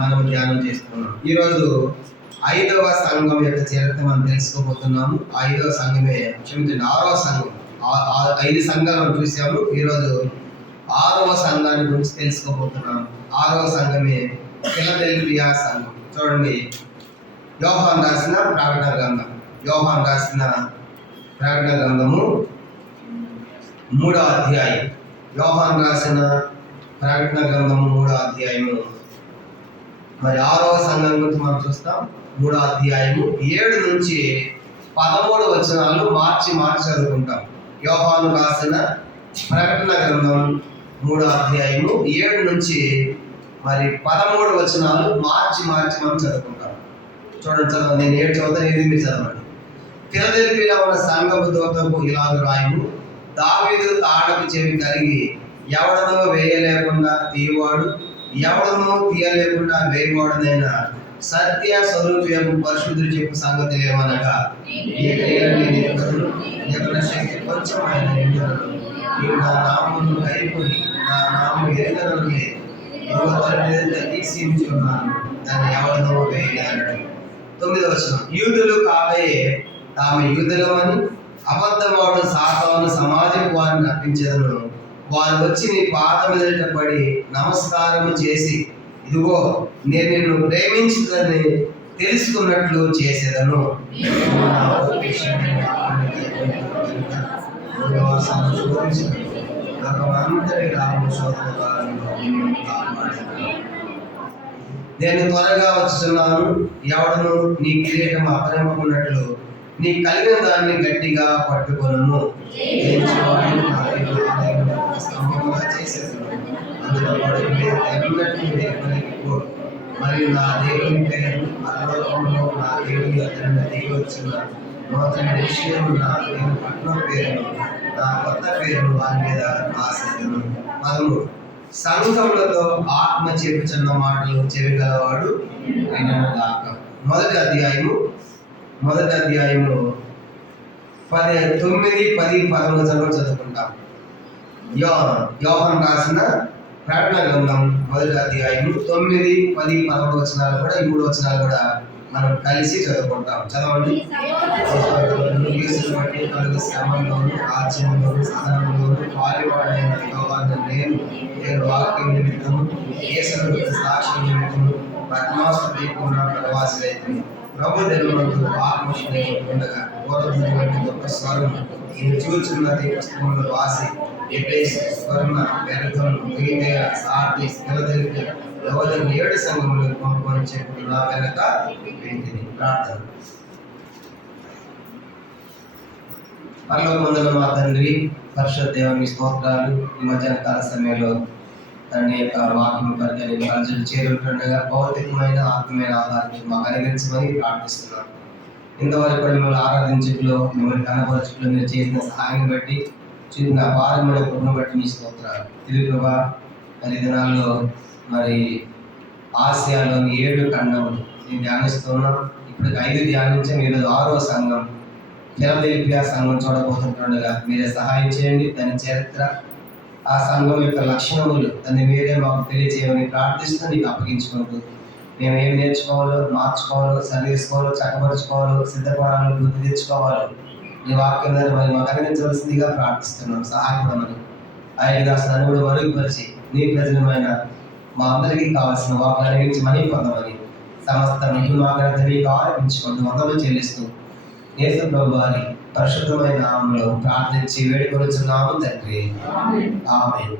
మనం ధ్యానం చేసుకున్నాం. ఈరోజు 5వ సంఘం యొక్క చరిత్ర మనం తెలుసుకోబోతున్నాము. 5వ సంఘమే, క్షమించండి, 6వ సంఘం. 5 సంఘాలను చూసాము. ఈరోజు 6వ సంఘాన్ని గురించి తెలుసుకోబోతున్నాము. 6వ సంఘమే ఫిలదెల్ఫియా సంఘం. చూడండి, యోహాను రాసిన ప్రకటన గ్రంథం, యోహాను రాసిన ప్రకటన గ్రంథము 3వ అధ్యాయం. యోహాను రాసిన ప్రకటన గ్రంథము 3వ అధ్యాయము. మరి 6వ సంఘం గురించి మనం చూస్తాం. 3వ అధ్యాయము 7 నుంచి 13 వచనాలు మార్చి చదువుకుంటాం. యోహాను రాసిన ప్రకటన గ్రంథం 3వ అధ్యాయము 7 నుంచి మరి 13 వచనాలు మార్చి మనం చదువుకుంటాం. చూడండి, చదవండి. నేను 7 చదువుతాను, 8 మీరు చదవండి. ఫిలదెల్ఫియాలో ఉన్న సంఘపు దూతకు ఇలాగ రాయుము: దావీదు తాడపు చెవి కలిగి ఎవడనో వేయలేకుండా తీయవాడు, ఎవడనో తీయలేకుండా వేయవాడునైన సత్య స్వరూపము పరిశుద్ధుడు చెప్పు సంగతి ఏమనగా, శక్తి కొంచెం ఆయన నీవు నా నామమును కైకొని నా నామము ఎరుగనని తీసి ఉన్నాను, దాన్ని ఎవడనో వేయలేడు. 9వ వచనం: యూదులు కాబోయే తాము యూదులమని అబద్ధవాడు సాతాను సమాజం వారిని అర్పించదను. వారు వచ్చి నీ పాదముల పడి నమస్కారం చేసి, ఇదిగో నేను నిన్ను ప్రేమించుదని తెలుసుకున్నట్లు చేసేదను. నేను త్వరగా వచ్చుతున్నాను. ఎవడను నీ కిరీటం అపరింపకున్నట్లు నీ కలిగిన దాన్ని గట్టిగా పట్టుకొనుము. మరియు నా దేవుని పేరు పరలోకంలో నా దేవుని అతని దిగి వచ్చిన నూతన విషయం నా దేవుని పట్టణ పేరును నా కొత్త పేరును వారి మీద రాసేదను. 13 సంఘములతో ఆత్మ చెప్పుచున్న మాటలు చెవిగలవాడు వినను గాక. మొదటి అధ్యాయము 9, 10, 11 చదువుకుంటాం. యోహాను రాసిన ప్రకటన గ్రంథం 1వ అధ్యాయము 9, 10, 11 వచనాలు కూడా, ఈ 3 వచనాలు కూడా మనం కలిసి చదువుకుంటాం. చదవండి. బట్టి కలుగు శ్రమంలోను ఆశ్చర్యంలోను సహనంలోను పాలివాడైన యోహాను నేను వాక్యం నిమిత్తము యేసును సాక్షి నిమిత్తము పద్మాసు దీపమున ప్రవాసులైతే ప్రభు తెలుగు ఆత్మశుద్ధి ఉండగా ఓరదూరి వంటి గొప్ప స్వరం నేను చూచున్నది పుస్తకంలో రాసి ఎఫెసు, స్వర్ణ, పెర్గము, థియతైర, సార్దీస్, ఫిలదెల్ఫియా, లవోదికయ 7 సంఘములకు పంపమని చెప్పి నా వెనక వింటిని. ప్రార్థన. పరలోకమందున్న మా తండ్రి, పరిశుద్ధ దేవుని స్తోత్రాలు. ఈ మధ్యాహ్న కాల సమయంలో తండ్రి యొక్క వాక్యం పరిచయం ప్రజలు చేరుతుండగా భౌతికమైన ఆత్మీయ ఆధారాన్ని మాకు అనుగ్రహించమని ప్రార్థిస్తున్నాను. ఇంతవరకు కూడా మిమ్మల్ని ఆరాధించట్లో, మిమ్మల్ని కనపరచట్లో మీరు చేసిన సహాయం బట్టి, చూపిన అపారమైన కృపను బట్టి మీ స్తోత్రాలు. తిరుగు ప్రభా, మరి దినాల్లో మరి ఆసియాలోని 7 ఖండములు నేను ధ్యానిస్తున్నాం. ఇప్పుడు 5 ధ్యానించాం. ఈరోజు 6వ సంఘం ఫిలదెల్ఫియా సంఘం చూడబోతుండగా మీరే సహాయం చేయండి. దాని చరిత్ర, ఆ సంఘం యొక్క లక్షణములు దాన్ని మీరే మాకు తెలియజేయమని ప్రార్థిస్తూ నీకు అప్పగించుకుంటూ, మేము ఏం నేర్చుకోవాలో, మార్చుకోవాలో, సరిచేసుకోవాలో, చక్కపరుచుకోవాలో, సిద్ధపడాలో, బుద్ధి తెచ్చుకోవాలో నీ వాక్యం ద్వారా మరి మాకు అనుగ్రహించవలసిందిగా ప్రార్థిస్తున్నాం. సహాయపడమని దాన్ని కూడా మరుగుపరిచి నీ ప్రజలమైన మా అందరికీ కావాల్సిన వాక్యం అనుగ్రహించి మనీ పొందమని సమస్త మహిమాగ్రత నీకు ఆరోపించుకుంటూ వందలు చెల్లిస్తూ యేసు ప్రభు వారి పరిశుద్ధమైన నామములో ప్రార్థించి వేడుకొనుచున్నాము తండ్రి, ఆమేన్.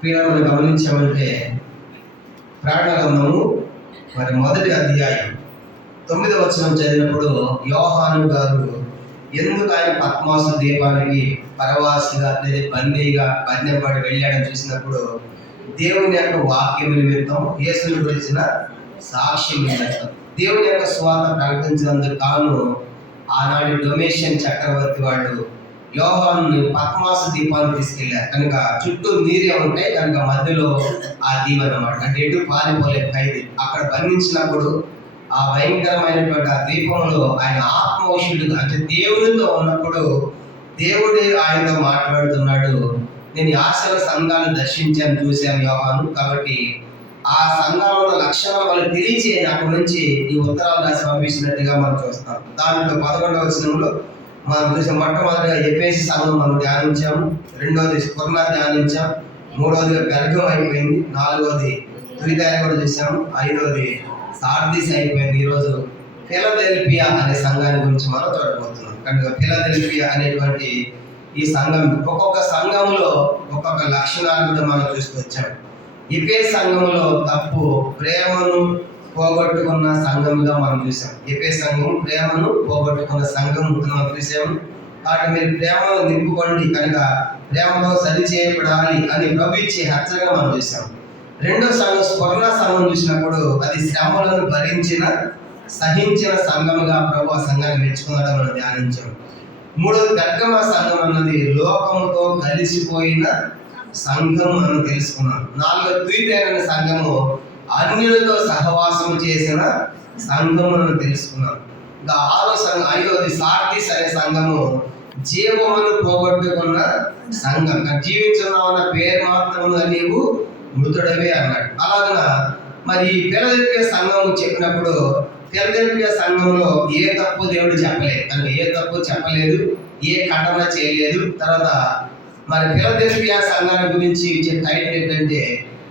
ప్రియులను గమనించామంటే ప్రకటన గ్రంథము మరి 1వ అధ్యాయం 9వ వచనం చదివినప్పుడు యోహాను గారు ఎందుకు ఆయన పద్మాసు దీపానికి పరవాసిగా లేదా బందీగా బంధింపబడి వెళ్ళాడని చూసినప్పుడు దేవుని యొక్క వాక్యం నిమిత్తం, యేసుని గురించిన సాక్ష్యం నిమిత్తం, దేవుని యొక్క స్వార్థ ప్రకటించినందుకు కాను ఆనాడు డొమేషియన్ చక్రవర్తి వాళ్ళు యోహాను పద్మాసు దీపాన్ని తీసుకెళ్లారు. కనుక చుట్టూ నీరే ఉంటాయి కనుక మధ్యలో ఆ దీపం అన్నమాట. అంటే ఎటు పారిపోలేదు ఖైదీ. అక్కడ బంధించినప్పుడు ఆ భయంకరమైనటువంటి ఆ దీపంలో ఆయన ఆత్మవశుడుగా, అంటే దేవునితో ఉన్నప్పుడు దేవుడే ఆయనతో మాట్లాడుతున్నాడు. నేను ఈ ఆశల సంఘాలు దర్శించాను, చూశాను యోహాను. కాబట్టి ఆ సంఘంలో లక్షణాలు వాళ్ళు తెలియచేయని అక్కడి నుంచి ఈ ఉత్తరాలు రాసి పంపించినట్టుగా మనం చూస్తాం. దాంట్లో 11వ వచనంలో మనం చూసాం. మొట్టమొదటిగా ఎఫెసు సంఘం మనం ధ్యానించాము, రెండవది స్ఫురణ ధ్యానించాం, మూడవదిగా పెర్గం అయిపోయింది, నాలుగవది తుయితైర కూడా చూసాము, ఐదవది సార్దీస్ అయిపోయింది. ఈరోజు ఫిలదెల్ఫియా అనే సంఘాన్ని గురించి మనం చూడబోతున్నాం. కనుక ఫిలదెల్ఫియా అనేటువంటి ఈ సంఘం, ఒక్కొక్క సంఘంలో ఒక్కొక్క లక్షణాలు కూడా మనం చూసుకొచ్చాం. ఎఫెసు సంఘంలో తప్పు ప్రేమను పోగొట్టుకున్న సంఘముగా మనం చూసాం. ఎఫెసు సంఘం ప్రేమను పోగొట్టుకున్న సంఘం మనం చూసాము. కాబట్టి మీరు ప్రేమను నింపుకోండి, కనుక ప్రేమతో సరి చేయబడాలి అని ప్రభు ఇచ్చే హెచ్చరిక మనం చూసాం. రెండో సంఘం స్ఫురణ సంఘం చూసినప్పుడు అది శ్రమలను భరించిన సహించిన సంఘముగా ప్రభు ఆ సంఘాన్ని మెచ్చుకున్నాడని మనం ధ్యానించాం. మూడోది పెర్గమ సంఘం అన్నది లోకముతో కలిసిపోయిన సంఘం మనం తెలుసుకున్నాం. నాలుగో తుయితైర సంఘము అన్యులతో సహవాసం చేసిన సంఘం మనం తెలుసుకున్నాం. ఇంకా ఐదవది సార్దీస్ అనే సంఘము జీవమును పోగొట్టుకున్న సంఘం. జీవించున్నామన్న పేరు మాత్రముగా నీవు మృతుడవే అన్నాడు. అలాగన మరి ఫిలదెల్ఫియా సంఘం చెప్పినప్పుడు ఫిలదెల్ఫియా సంఘంలో ఏ తప్పు దేవుడు చెప్పలేదు, కనుక ఏ తప్పు చెప్పలేదు, ఏ ఖండన చేయలేదు. తర్వాత మరి ఫిలదెల్ఫియా సంఘాన్ని గురించి ఇచ్చే టైటిల్ ఏంటంటే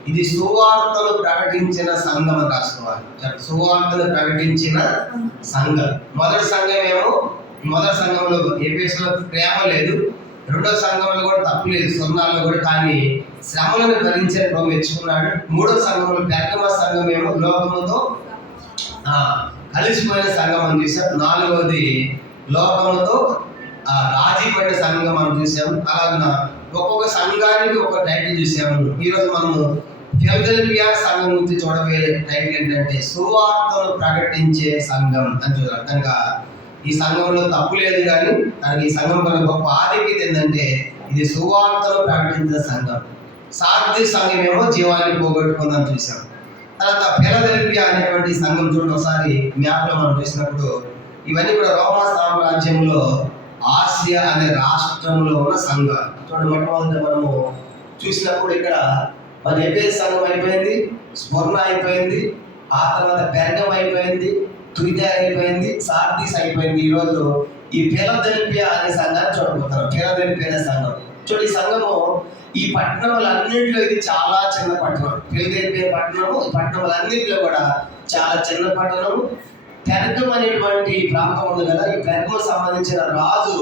ఇది సువార్తను ప్రకటించిన సంఘం అని రాసుకోవాలి. సువార్తను ప్రకటించిన సంఘం. మొదటి సంఘంలో ఎఫెసులో ప్రేమ లేదు, రెండో సంఘంలో కూడా తప్పు లేదు, సున్నాల్లో కూడా, కానీ శ్రమలను భరించే ప్రభు మెచ్చుకున్నాడు. మూడో సంఘంలో పెర్గమ సంఘం ఏమో లోకముతో కలిసిపోయిన సంఘం మనం చూసాం. నాలుగవది లోకముతో రాజీ పడిన సంఘం మనం చూసాము. అలాగన ఒక్కొక్క సంఘానికి ఒక టైటిల్ చూసాము. ఈరోజు మనము ఫిలదెల్ఫియా సంఘం గురించి చూడబోయే టైటిల్ ఏంటంటే సువార్తను ప్రకటించే సంఘం అని చూడాలి. కనుక ఈ సంఘంలో తప్పు లేదు, కానీ ఈ సంఘం కనుక గొప్ప ఆధిక్యత ఏంటంటే ఇది సువార్తను ప్రకటించిన సంఘం. సార్దీస్ సంఘం ఏమో జీవాన్ని పోగొట్టుకుందని చూసాం. తర్వాత ఫిలదెల్ఫియా అనేటువంటి సంఘం చూడండి ఒకసారి మ్యాప్లో మనం చూసినప్పుడు ఇవన్నీ కూడా రోమా సామ్రాజ్యంలో ఆసియా అనే రాష్ట్రంలో ఉన్న సంఘాలు. చూడండి, మొట్టమొదటి మనము చూసినప్పుడు ఇక్కడ మన ఎఫెసు సంఘం అయిపోయింది, స్ఫురణ అయిపోయింది, ఆ తర్వాత పెర్గం అయిపోయింది, తుయితైర అయిపోయింది, సార్దీస్ అయిపోయింది. ఈరోజు ఈ ఫిలదెల్ఫియా అనే సంఘాన్ని చూడబోతున్నాం. ఫిలదెల్ఫియా అనే సంఘం చూడండి, ఈ సంఘము ఈ పట్టణములన్నింటిలో ఇది చాలా చిన్న పట్టణం. ఫిలదెల్ఫియా పట్టణము ఈ పట్టణములన్నింటిలో కూడా చాలా చిన్న పట్టణము. పెర్గం అనేటువంటి ప్రాంతం ఉంది కదా, ఈ పెర్గం సంబంధించిన రాజు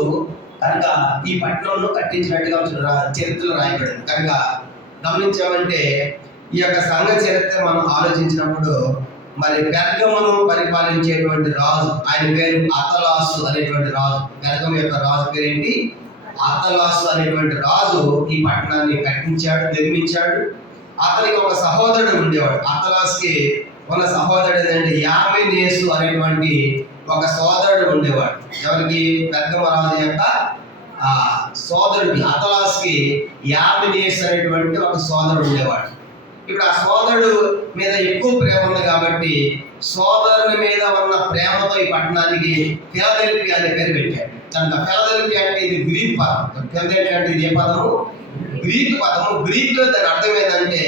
కనుక ఈ పట్టణంలో కట్టించినట్టుగా చరిత్రలో రాయబడింది. కనుక గమనించామంటే ఈ యొక్క సంఘ చరిత్ర మనం ఆలోచించినప్పుడు మరి పెర్గమును పరిపాలించేటువంటి రాజు, ఆయన పేరు అతలాసు అనేటువంటి రాజు. పెర్గం యొక్క రాజు పేరేంటి? అతలాసు అనేటువంటి రాజు ఈ పట్టణాన్ని కట్టించాడు, నిర్మించాడు. అతనికి ఒక సహోదరుడు ఉండేవాడు. అతలాసుకి ఉన్న సహోదరుడు ఏంటంటే యామినేసు అనేటువంటి ఒక సోదరుడు ఉండేవాడు. ఎవరికి? పెర్గమ రాజు యొక్క సోదరుడికి అతలాసుకి యామినేసు అనేటువంటి ఒక సోదరుడు ఉండేవాడు. ఇప్పుడు ఆ సోదరుడు మీద ఎక్కువ ప్రేమ ఉంది కాబట్టి సోదరుని మీద ఉన్న ప్రేమతో ఈ పట్టణానికి ఫిలదెల్ఫియా అనే పేరు పెట్టాడు. కనుక ఫిలదెల్ఫియా అంటే ఇది గ్రీక్ పదం. ఫిలదెల్ఫియా అంటే ఇది ఏ పదము? గ్రీక్ పదము. గ్రీక్ లో దాని అర్థం ఏంటంటే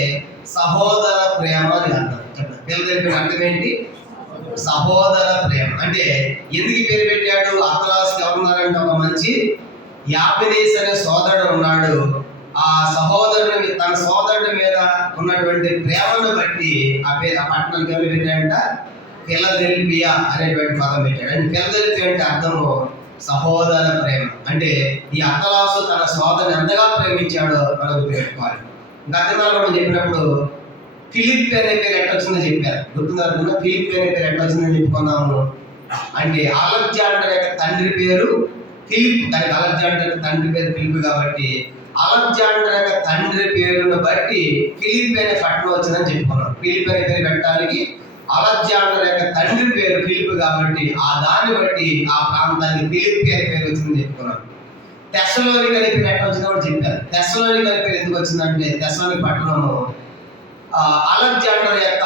సహోదర ప్రేమ అని అర్థం. ఫిలదెల్ఫియా అర్థం ఏంటి? సహోదర ప్రేమ. అంటే ఎందుకు పేరు పెట్టాడు? అతలాసుకి ఎవరున్నారంటే ఒక మంచి యామినేసు అనే సోదరుడు ఉన్నాడు. ఆ సహోదరుని తన సోదరుడి మీద ఉన్నటువంటి ప్రేమను బట్టి ఆ పట్టణానికి ఎవరు పెట్టాడంట? ఫిలదెల్ఫియా అనేటువంటి పదం పెట్టాడు. అంటే ఫిలదెల్ఫియా అంటే అర్థము సహోదర ప్రేమ. అంటే ఈ అతలాసు తన సోదరుని ఎంతగా ప్రేమించాడో మనకు పెట్టుకోవాలి. గతంలో మనం చెప్పినప్పుడు ఫిలిప్ అనే పేరు ఎట్టొచ్చిందో చెప్పారు, గుర్తుందనుకున్నా? ఫిలిప్ అనే పేరు ఎట్టొచ్చిందని చెప్పుకున్నాము. అంటే అలెగ్జాండర్ యొక్క తండ్రి పేరు ఫిలిప్, దానికి అలెగ్జాండర్ యొక్క తండ్రి పేరు ఫిలిప్ కాబట్టి అలెగ్జాండర్ యొక్క తండ్రి పేరును బట్టి ఫిలిప్ అనే పట్టణం వచ్చిందని చెప్పుకున్నాం. ఫిలిప్ అనే పేరు పెట్టడానికి అలెగ్జాండర్ యొక్క తండ్రి పేరు ఫిలిప్ కాబట్టి ఆ దాన్ని బట్టి ఆ ప్రాంతానికి ఫిలిప్ అనే పేరు వచ్చిందని చెప్పుకున్నాం. తెస్సలోనిక అనే పేరు ఎట్లా వచ్చిందో కూడా చెప్పారు. తెస్సలోనిక అనే పేరు ఎందుకు వచ్చిందంటే తెస్సలోనిక పట్టణము అలెగ్జాండర్ యొక్క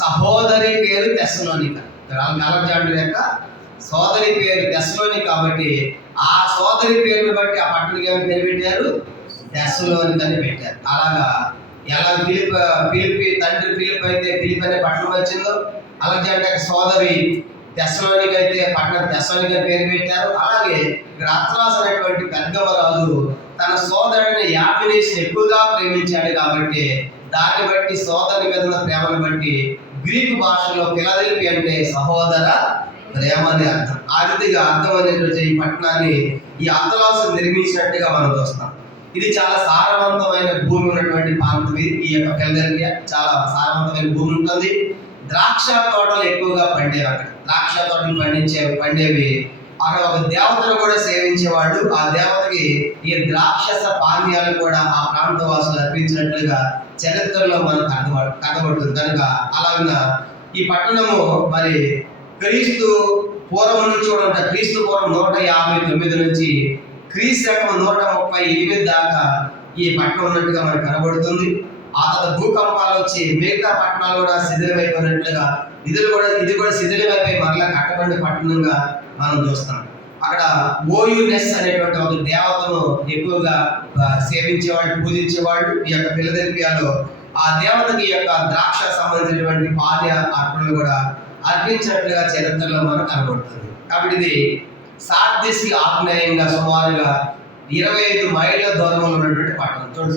సహోదరి పేరు తెస్సలోనిక. అలెగ్జాండర్ యొక్క సోదరి పేరు తెస్సలోనిక కాబట్టి ఆ సోదరి పేరును బట్టి ఆ పట్టణానికి ఏమైనా పేరు పెట్టారు? తెస్సలోనిక అని పెట్టారు. అలాగా ఎలా ఫిలిప్పి తండ్రి ఫిలిప్ అయితే ఫిలిప్ అనే పట్టణం వచ్చిందో, అలెగ్జాండర్ సోదరి తెస్సలోనిక అయితే పట్టణం తెస్సలోనిక అని పేరు పెట్టారు. అలాగే ఇక్కడ అత్రాస్ అనేటువంటి పెద్దవ రాజు తన సోదరుని యామినేషన్ ఎక్కువగా ప్రేమించాడు కాబట్టి దాన్ని బట్టి సోదరుని మీద ఉన్న ప్రేమను బట్టి గ్రీకు భాషలో ఫిలదెల్ఫీ అంటే సహోదర ప్రేమ అని అర్థం. ఆ రీతిగా అర్థమైనటువంటి ఈ పట్టణాన్ని ఈ అత్రాసు నిర్మించినట్టుగా మనం చూస్తాం. ఇది చాలా సారవంతమైన భూమి ఉన్నటువంటి ప్రాంతం. ఈ యొక్క ఫిలదెల్ఫియా చాలా సారవంతమైన భూమి ఉంటుంది. ద్రాక్ష తోటలు ఎక్కువగా పండేవి. అక్కడ ద్రాక్ష తోటలు పండేవి. అక్కడ ఒక దేవతను కూడా సేవించేవాడు. ఆ దేవతకి ఈ ద్రాక్షస పానీయాలు కూడా ఆ ప్రాంత వాసులు అర్పించినట్లుగా చరిత్రలో మనకు కనబడుతుంది. కనుక అలాగే ఈ పట్టణము మరి క్రీస్తు పూర్వం నుంచి చూడండి, క్రీస్తు పూర్వం 159 నుంచి క్రీస్తు శకం 138 దాకా ఈ పట్టణం ఉన్నట్టుగా మనకు కనబడుతుంది. ఆ తర్వాత భూకంపాలు వచ్చి మిగతా పట్టణాలు కూడా శిథిలమైపోయినట్లుగా ఇది కూడా శిథిలమైపోయి మరలా కట్టబడిన పట్టణంగా మనం చూస్తాం. అక్కడ ఓయునెస్ అనేటువంటి ఒక దేవతను ఎక్కువగా సేవించేవాడు, పూజించేవాడు. ఈ యొక్క ఫిలదెల్ఫియాలో ఆ దేవతకి యొక్క ద్రాక్ష సంబంధించినటువంటి పానీయ అర్పణలు కూడా అర్పించినట్లుగా చరిత్రలో మనకు కనబడుతుంది. కాబట్టి ఇది సార్దిస్కి ఆగ్నేయంగా సుమారుగా 25 మైళ్ళ దూరంలో ఉన్నటువంటి పట్టణం. చూడండి,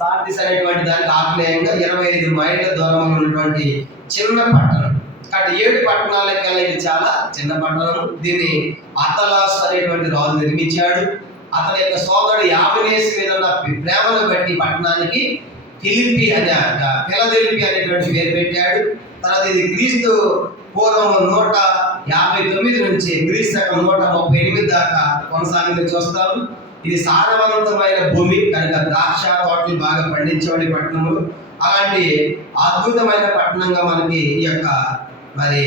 సార్దిస్ అనేటువంటి దానికి ఆగ్నేయంగా 25 మైళ్ళ దూరంలో ఉన్నటువంటి చిన్న పట్టణం. కాబట్టి 7 పట్టణాలకల్లా ఇది చాలా చిన్న పట్టణం. దీన్ని అతలాస్ అనేటువంటి రాజు నిర్మించాడు. అతని యొక్క సోదరుడు యామినేస్ మీద ఉన్న ప్రేమను బట్టి పట్టణానికి ఫిలదెల్ఫీ అనేటువంటి పేరు పెట్టాడు. తర్వాత ఇది క్రీస్తు పూర్వం 159 నుంచి క్రీస్తు శకం 138 దాకా కొనసాగింది చూస్తాము. ఇది సారవంతమైన భూమి కనుక ద్రాక్ష తోటలు బాగా పండించేవాడి పట్టణములు. అలాంటి అద్భుతమైన పట్టణంగా మనకి ఈ యొక్క మరి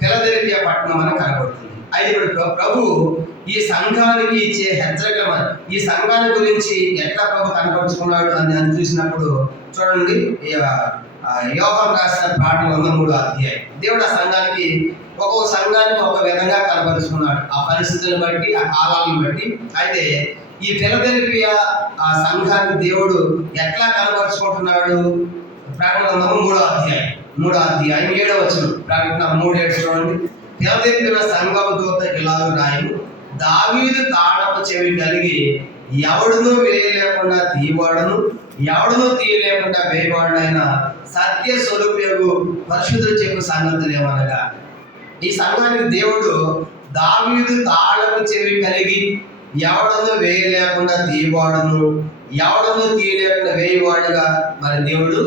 ఫిలదెల్ఫియా పట్టణం అని కనబడుతుంది. అయితే ఇప్పుడు ప్రభు ఈ సంఘానికి ఇచ్చే హెచ్చరిక, ఈ సంఘాన్ని గురించి ఎట్లా ప్రభు కనపరుచుకున్నాడు అని చూసినప్పుడు చూడండి, యోహాను రాసిన ప్రార్థన 3వ అధ్యాయం. దేవుడు ఆ సంఘానికి ఒక్కొక్క సంఘానికి ఒక విధంగా కనపరుచుకున్నాడు, ఆ పరిస్థితులను బట్టి, ఆ కాలాలను బట్టి. అయితే ఈ ఫిలదెల్ఫియా ఆ సంఘాన్ని దేవుడు ఎట్లా కనపరుచుకుంటున్నాడు? ప్రకటన 3వ అధ్యాయం 7వ వచనం. ప్రకటన 3:7 చూడండి. ఫిలదెల్ఫియా సంఘపు దూత ఇలాగ రాయను, దావీదు తాళపు చెవి కలిగి ఎవడునూ వేయలేకుండా తీయవాడును, ఎవడునూ తీయలేకుండా వేయవాడునైన సత్య స్వరూపయోగు పరిశుద్ధులు చెప్పు సంగతులు ఏమనగా, ఈ సంఘానికి దేవుడు దావీదు తాళపు చెవి కలిగి ఎవడను వేయలేకుండా తీయవాడును, ఎవడను తీయలేకుండా వేయవాడుగా మరి దేవుడు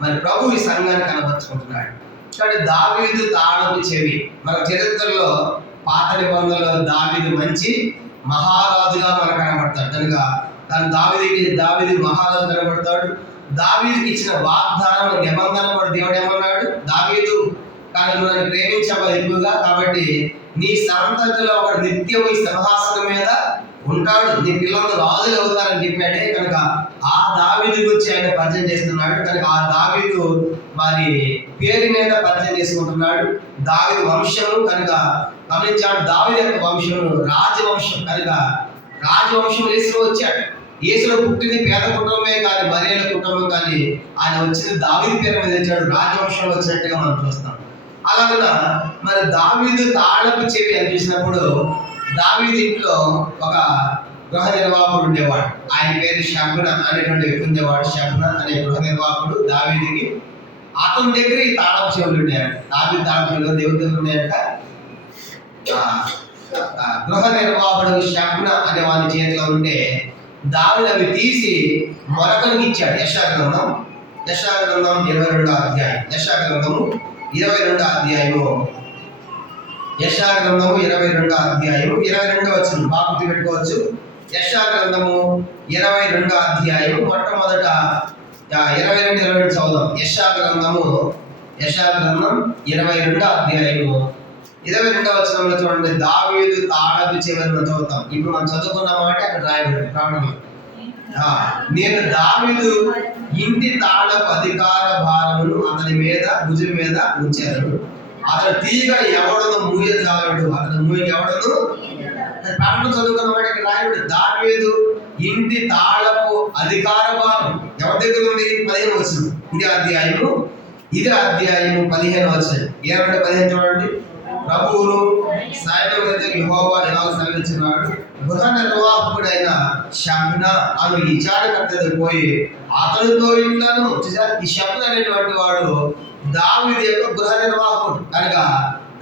మరి ప్రభు ఈ సంఘాన్ని కనపరుచుకుంటున్నాడు. కాబట్టి దావీదు తాళపు చెవి. మన చరిత్రలో పాత నిబంధనలో దావీదు మంచి మహారాజుగా మనకు కనబడతాడు. కనుక దావీదు మహారాజు కనబడతాడు. దావీదుకి ఇచ్చిన వాగ్దానం నిబంధన కూడా దేవుడు ఏమన్నాడు? దావీదు కానీ నువ్వు నన్ను ప్రేమించావు ఎక్కువగా, కాబట్టి నీ సంతతిలో ఒకడు నిత్యం ఈ సింహాసనం మీద ఉంటాడు, నీ పిల్లలు రాజులు అవుతారని చెప్పాడే. కనుక ఆ దావీదు గురించి ఆయన పరిచయం చేస్తున్నాడు. కనుక ఆ దావీదు మరి పేరు మీద పరిచయం చేసుకుంటున్నాడు. దావీదు వంశము కనుక గమనించాడు. దావీదు యొక్క వంశము రాజవంశం. కనుక రాజవంశం యేసులో వచ్చాడు. యేసులో పుట్టింది పేద కుటుంబమే కానీ, మరియల కుటుంబం కానీ, ఆయన వచ్చింది దావీదు పేరు మీద వచ్చాడు. రాజవంశంలో వచ్చినట్టుగా మనం చూస్తాం. అలాగన మరి దావీదు తాళపు చెవి అని చూసినప్పుడు దావీదు ఇంట్లో ఒక గృహ నిర్వాహకుడు ఉండేవాడు. ఆయన పేరు షబ్న అనేటువంటి వ్యక్తి ఉండేవాడు. షబ్న అనే గృహ నిర్వాహకుడు దావీదుకి. అతని దగ్గర ఈ తాళపు చెవులు ఉండేవాడు. దావీదు తాళపు చెవులు దేవుడి దగ్గర ఉన్నాయంట. గృహ నిర్వాహకుడు షబ్న అనే వాని చేతిలో ఉంటే దావీదు అవి తీసి మొరకనికి ఇచ్చాడు. యెషయా గ్రంథం 22వ అధ్యాయం. యెషయా గ్రంథము 22వ అధ్యాయము. యెషయా గ్రంథము 22వ అధ్యాయము 22వ వచనం బాగుంది పెట్టుకోవచ్చు. యెషయా గ్రంథము 22వ అధ్యాయం మొట్టమొదట 22 చదువుదాం. యెషయా గ్రంథం 22వ అధ్యాయము 22వ వచనంలో చూడండి. దావీదు తాళపు చెవిని చదువుతాం. ఇప్పుడు మనం చదువుకున్న మాట అక్కడ రాయబడింది ప్రాణంలో. నేను దావీదు ఇంటి తాళపు అధికార భారమును అతని మీద భుజం మీద ఉంచాను. అతను తీగ ఎవడను మూయజాలడు, అతను మూయ ఎవడను. ప్రకటన చదువుకున్న వాడికి రాయబడి దావీదు ఇంటి తాళపు అధికార భారం ఎవరి దగ్గర ఉంది? 15 వచనం. ఇది అధ్యాయము 15 వచనం. ఏమంటే 15 చూడండి. ప్రభువును సైన్యములకు యెహోవా ఇలాగ సెలవిస్తున్నాడు, గృహ నిర్వాహకుడైన షబ్నా అను విచారకర్త దగ్గరికి పోయి అతనితో ఇట్లను. ఈ షబ్నా అనేటువంటి వాడు దావీదు యొక్క గృహ నిర్వాహకుడు కనుక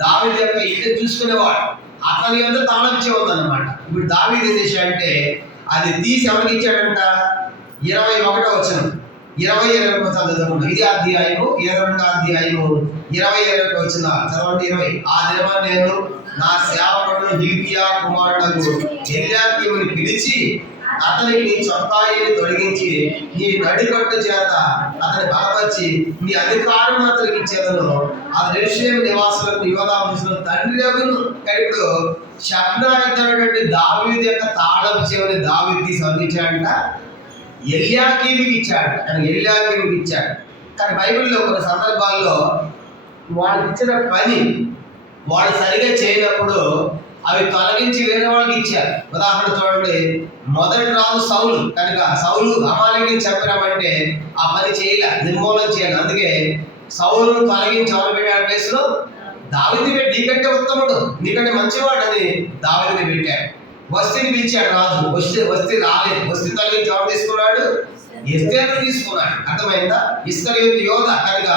దావీదు యొక్క ఇల్లు చూసుకునేవాడు. అతని యొక్క తాళం చెవి ఉందన్నమాట. ఇప్పుడు దావీదు ఏం చేశాడంటే అది తీసి ఎవరికి ఇచ్చాడంట? 21వ వచనం. 20 చదువుకుంటాం. ఇది అధ్యాయము 22వ అధ్యాయము 20 వచ్చిన చదవండి. 20. ఆ దినమా నేను నా సేవకుడు హిల్కీయా కుమారుడు ఎల్యాకీముని పిలిచి అతనికి నీ చొక్కాయిని తొలగించి నీ నడికట్టు చేత అతని బలపరిచి నీ అధికారం అతనికి ఇచ్చేదను. అతని యెరూషలేము నివాసులకు యోధా వంశంలో తండ్రి అగును. ఇప్పుడు షబ్నా అయినటువంటి దావీదు యొక్క తాళపు చెవిని దావీదు తీసి అందించాడంట, ఎల్యాకీముకి ఇచ్చాడు. కానీ ఎల్యాకీముకి ఇచ్చాడు. కానీ బైబిల్లో కొన్ని సందర్భాల్లో వాళ్ళకి ఇచ్చిన పని వాళ్ళు సరిగా చేయనప్పుడు అవి తొలగించి వేరే వాళ్ళకి ఇచ్చారు. ఉదాహరణ చూడండి, మొదటి రాజు సౌలు. కనుక సౌలు అమాలేకుని చంపరామంటే ఆ పని చేయలే, నిర్మూలన చేయాలి. అందుకే సౌలును తొలగించి ఎవరు పెట్టాడు ప్లేస్లో? దావీదుని పెట్టి, నీకంటే ఉత్తముడు, నీకంటే మంచివాడు అని దావీదుని పెట్టాడు. వస్తిని పిలిచాడు రాజు, వస్తి రాలేదు. వస్తి తొలగించి ఎవరు తీసుకున్నాడు? ఎస్తేరు తీసుకున్నాడు. అర్థమైందా? ఇస్కరియోతు యోధ కనుక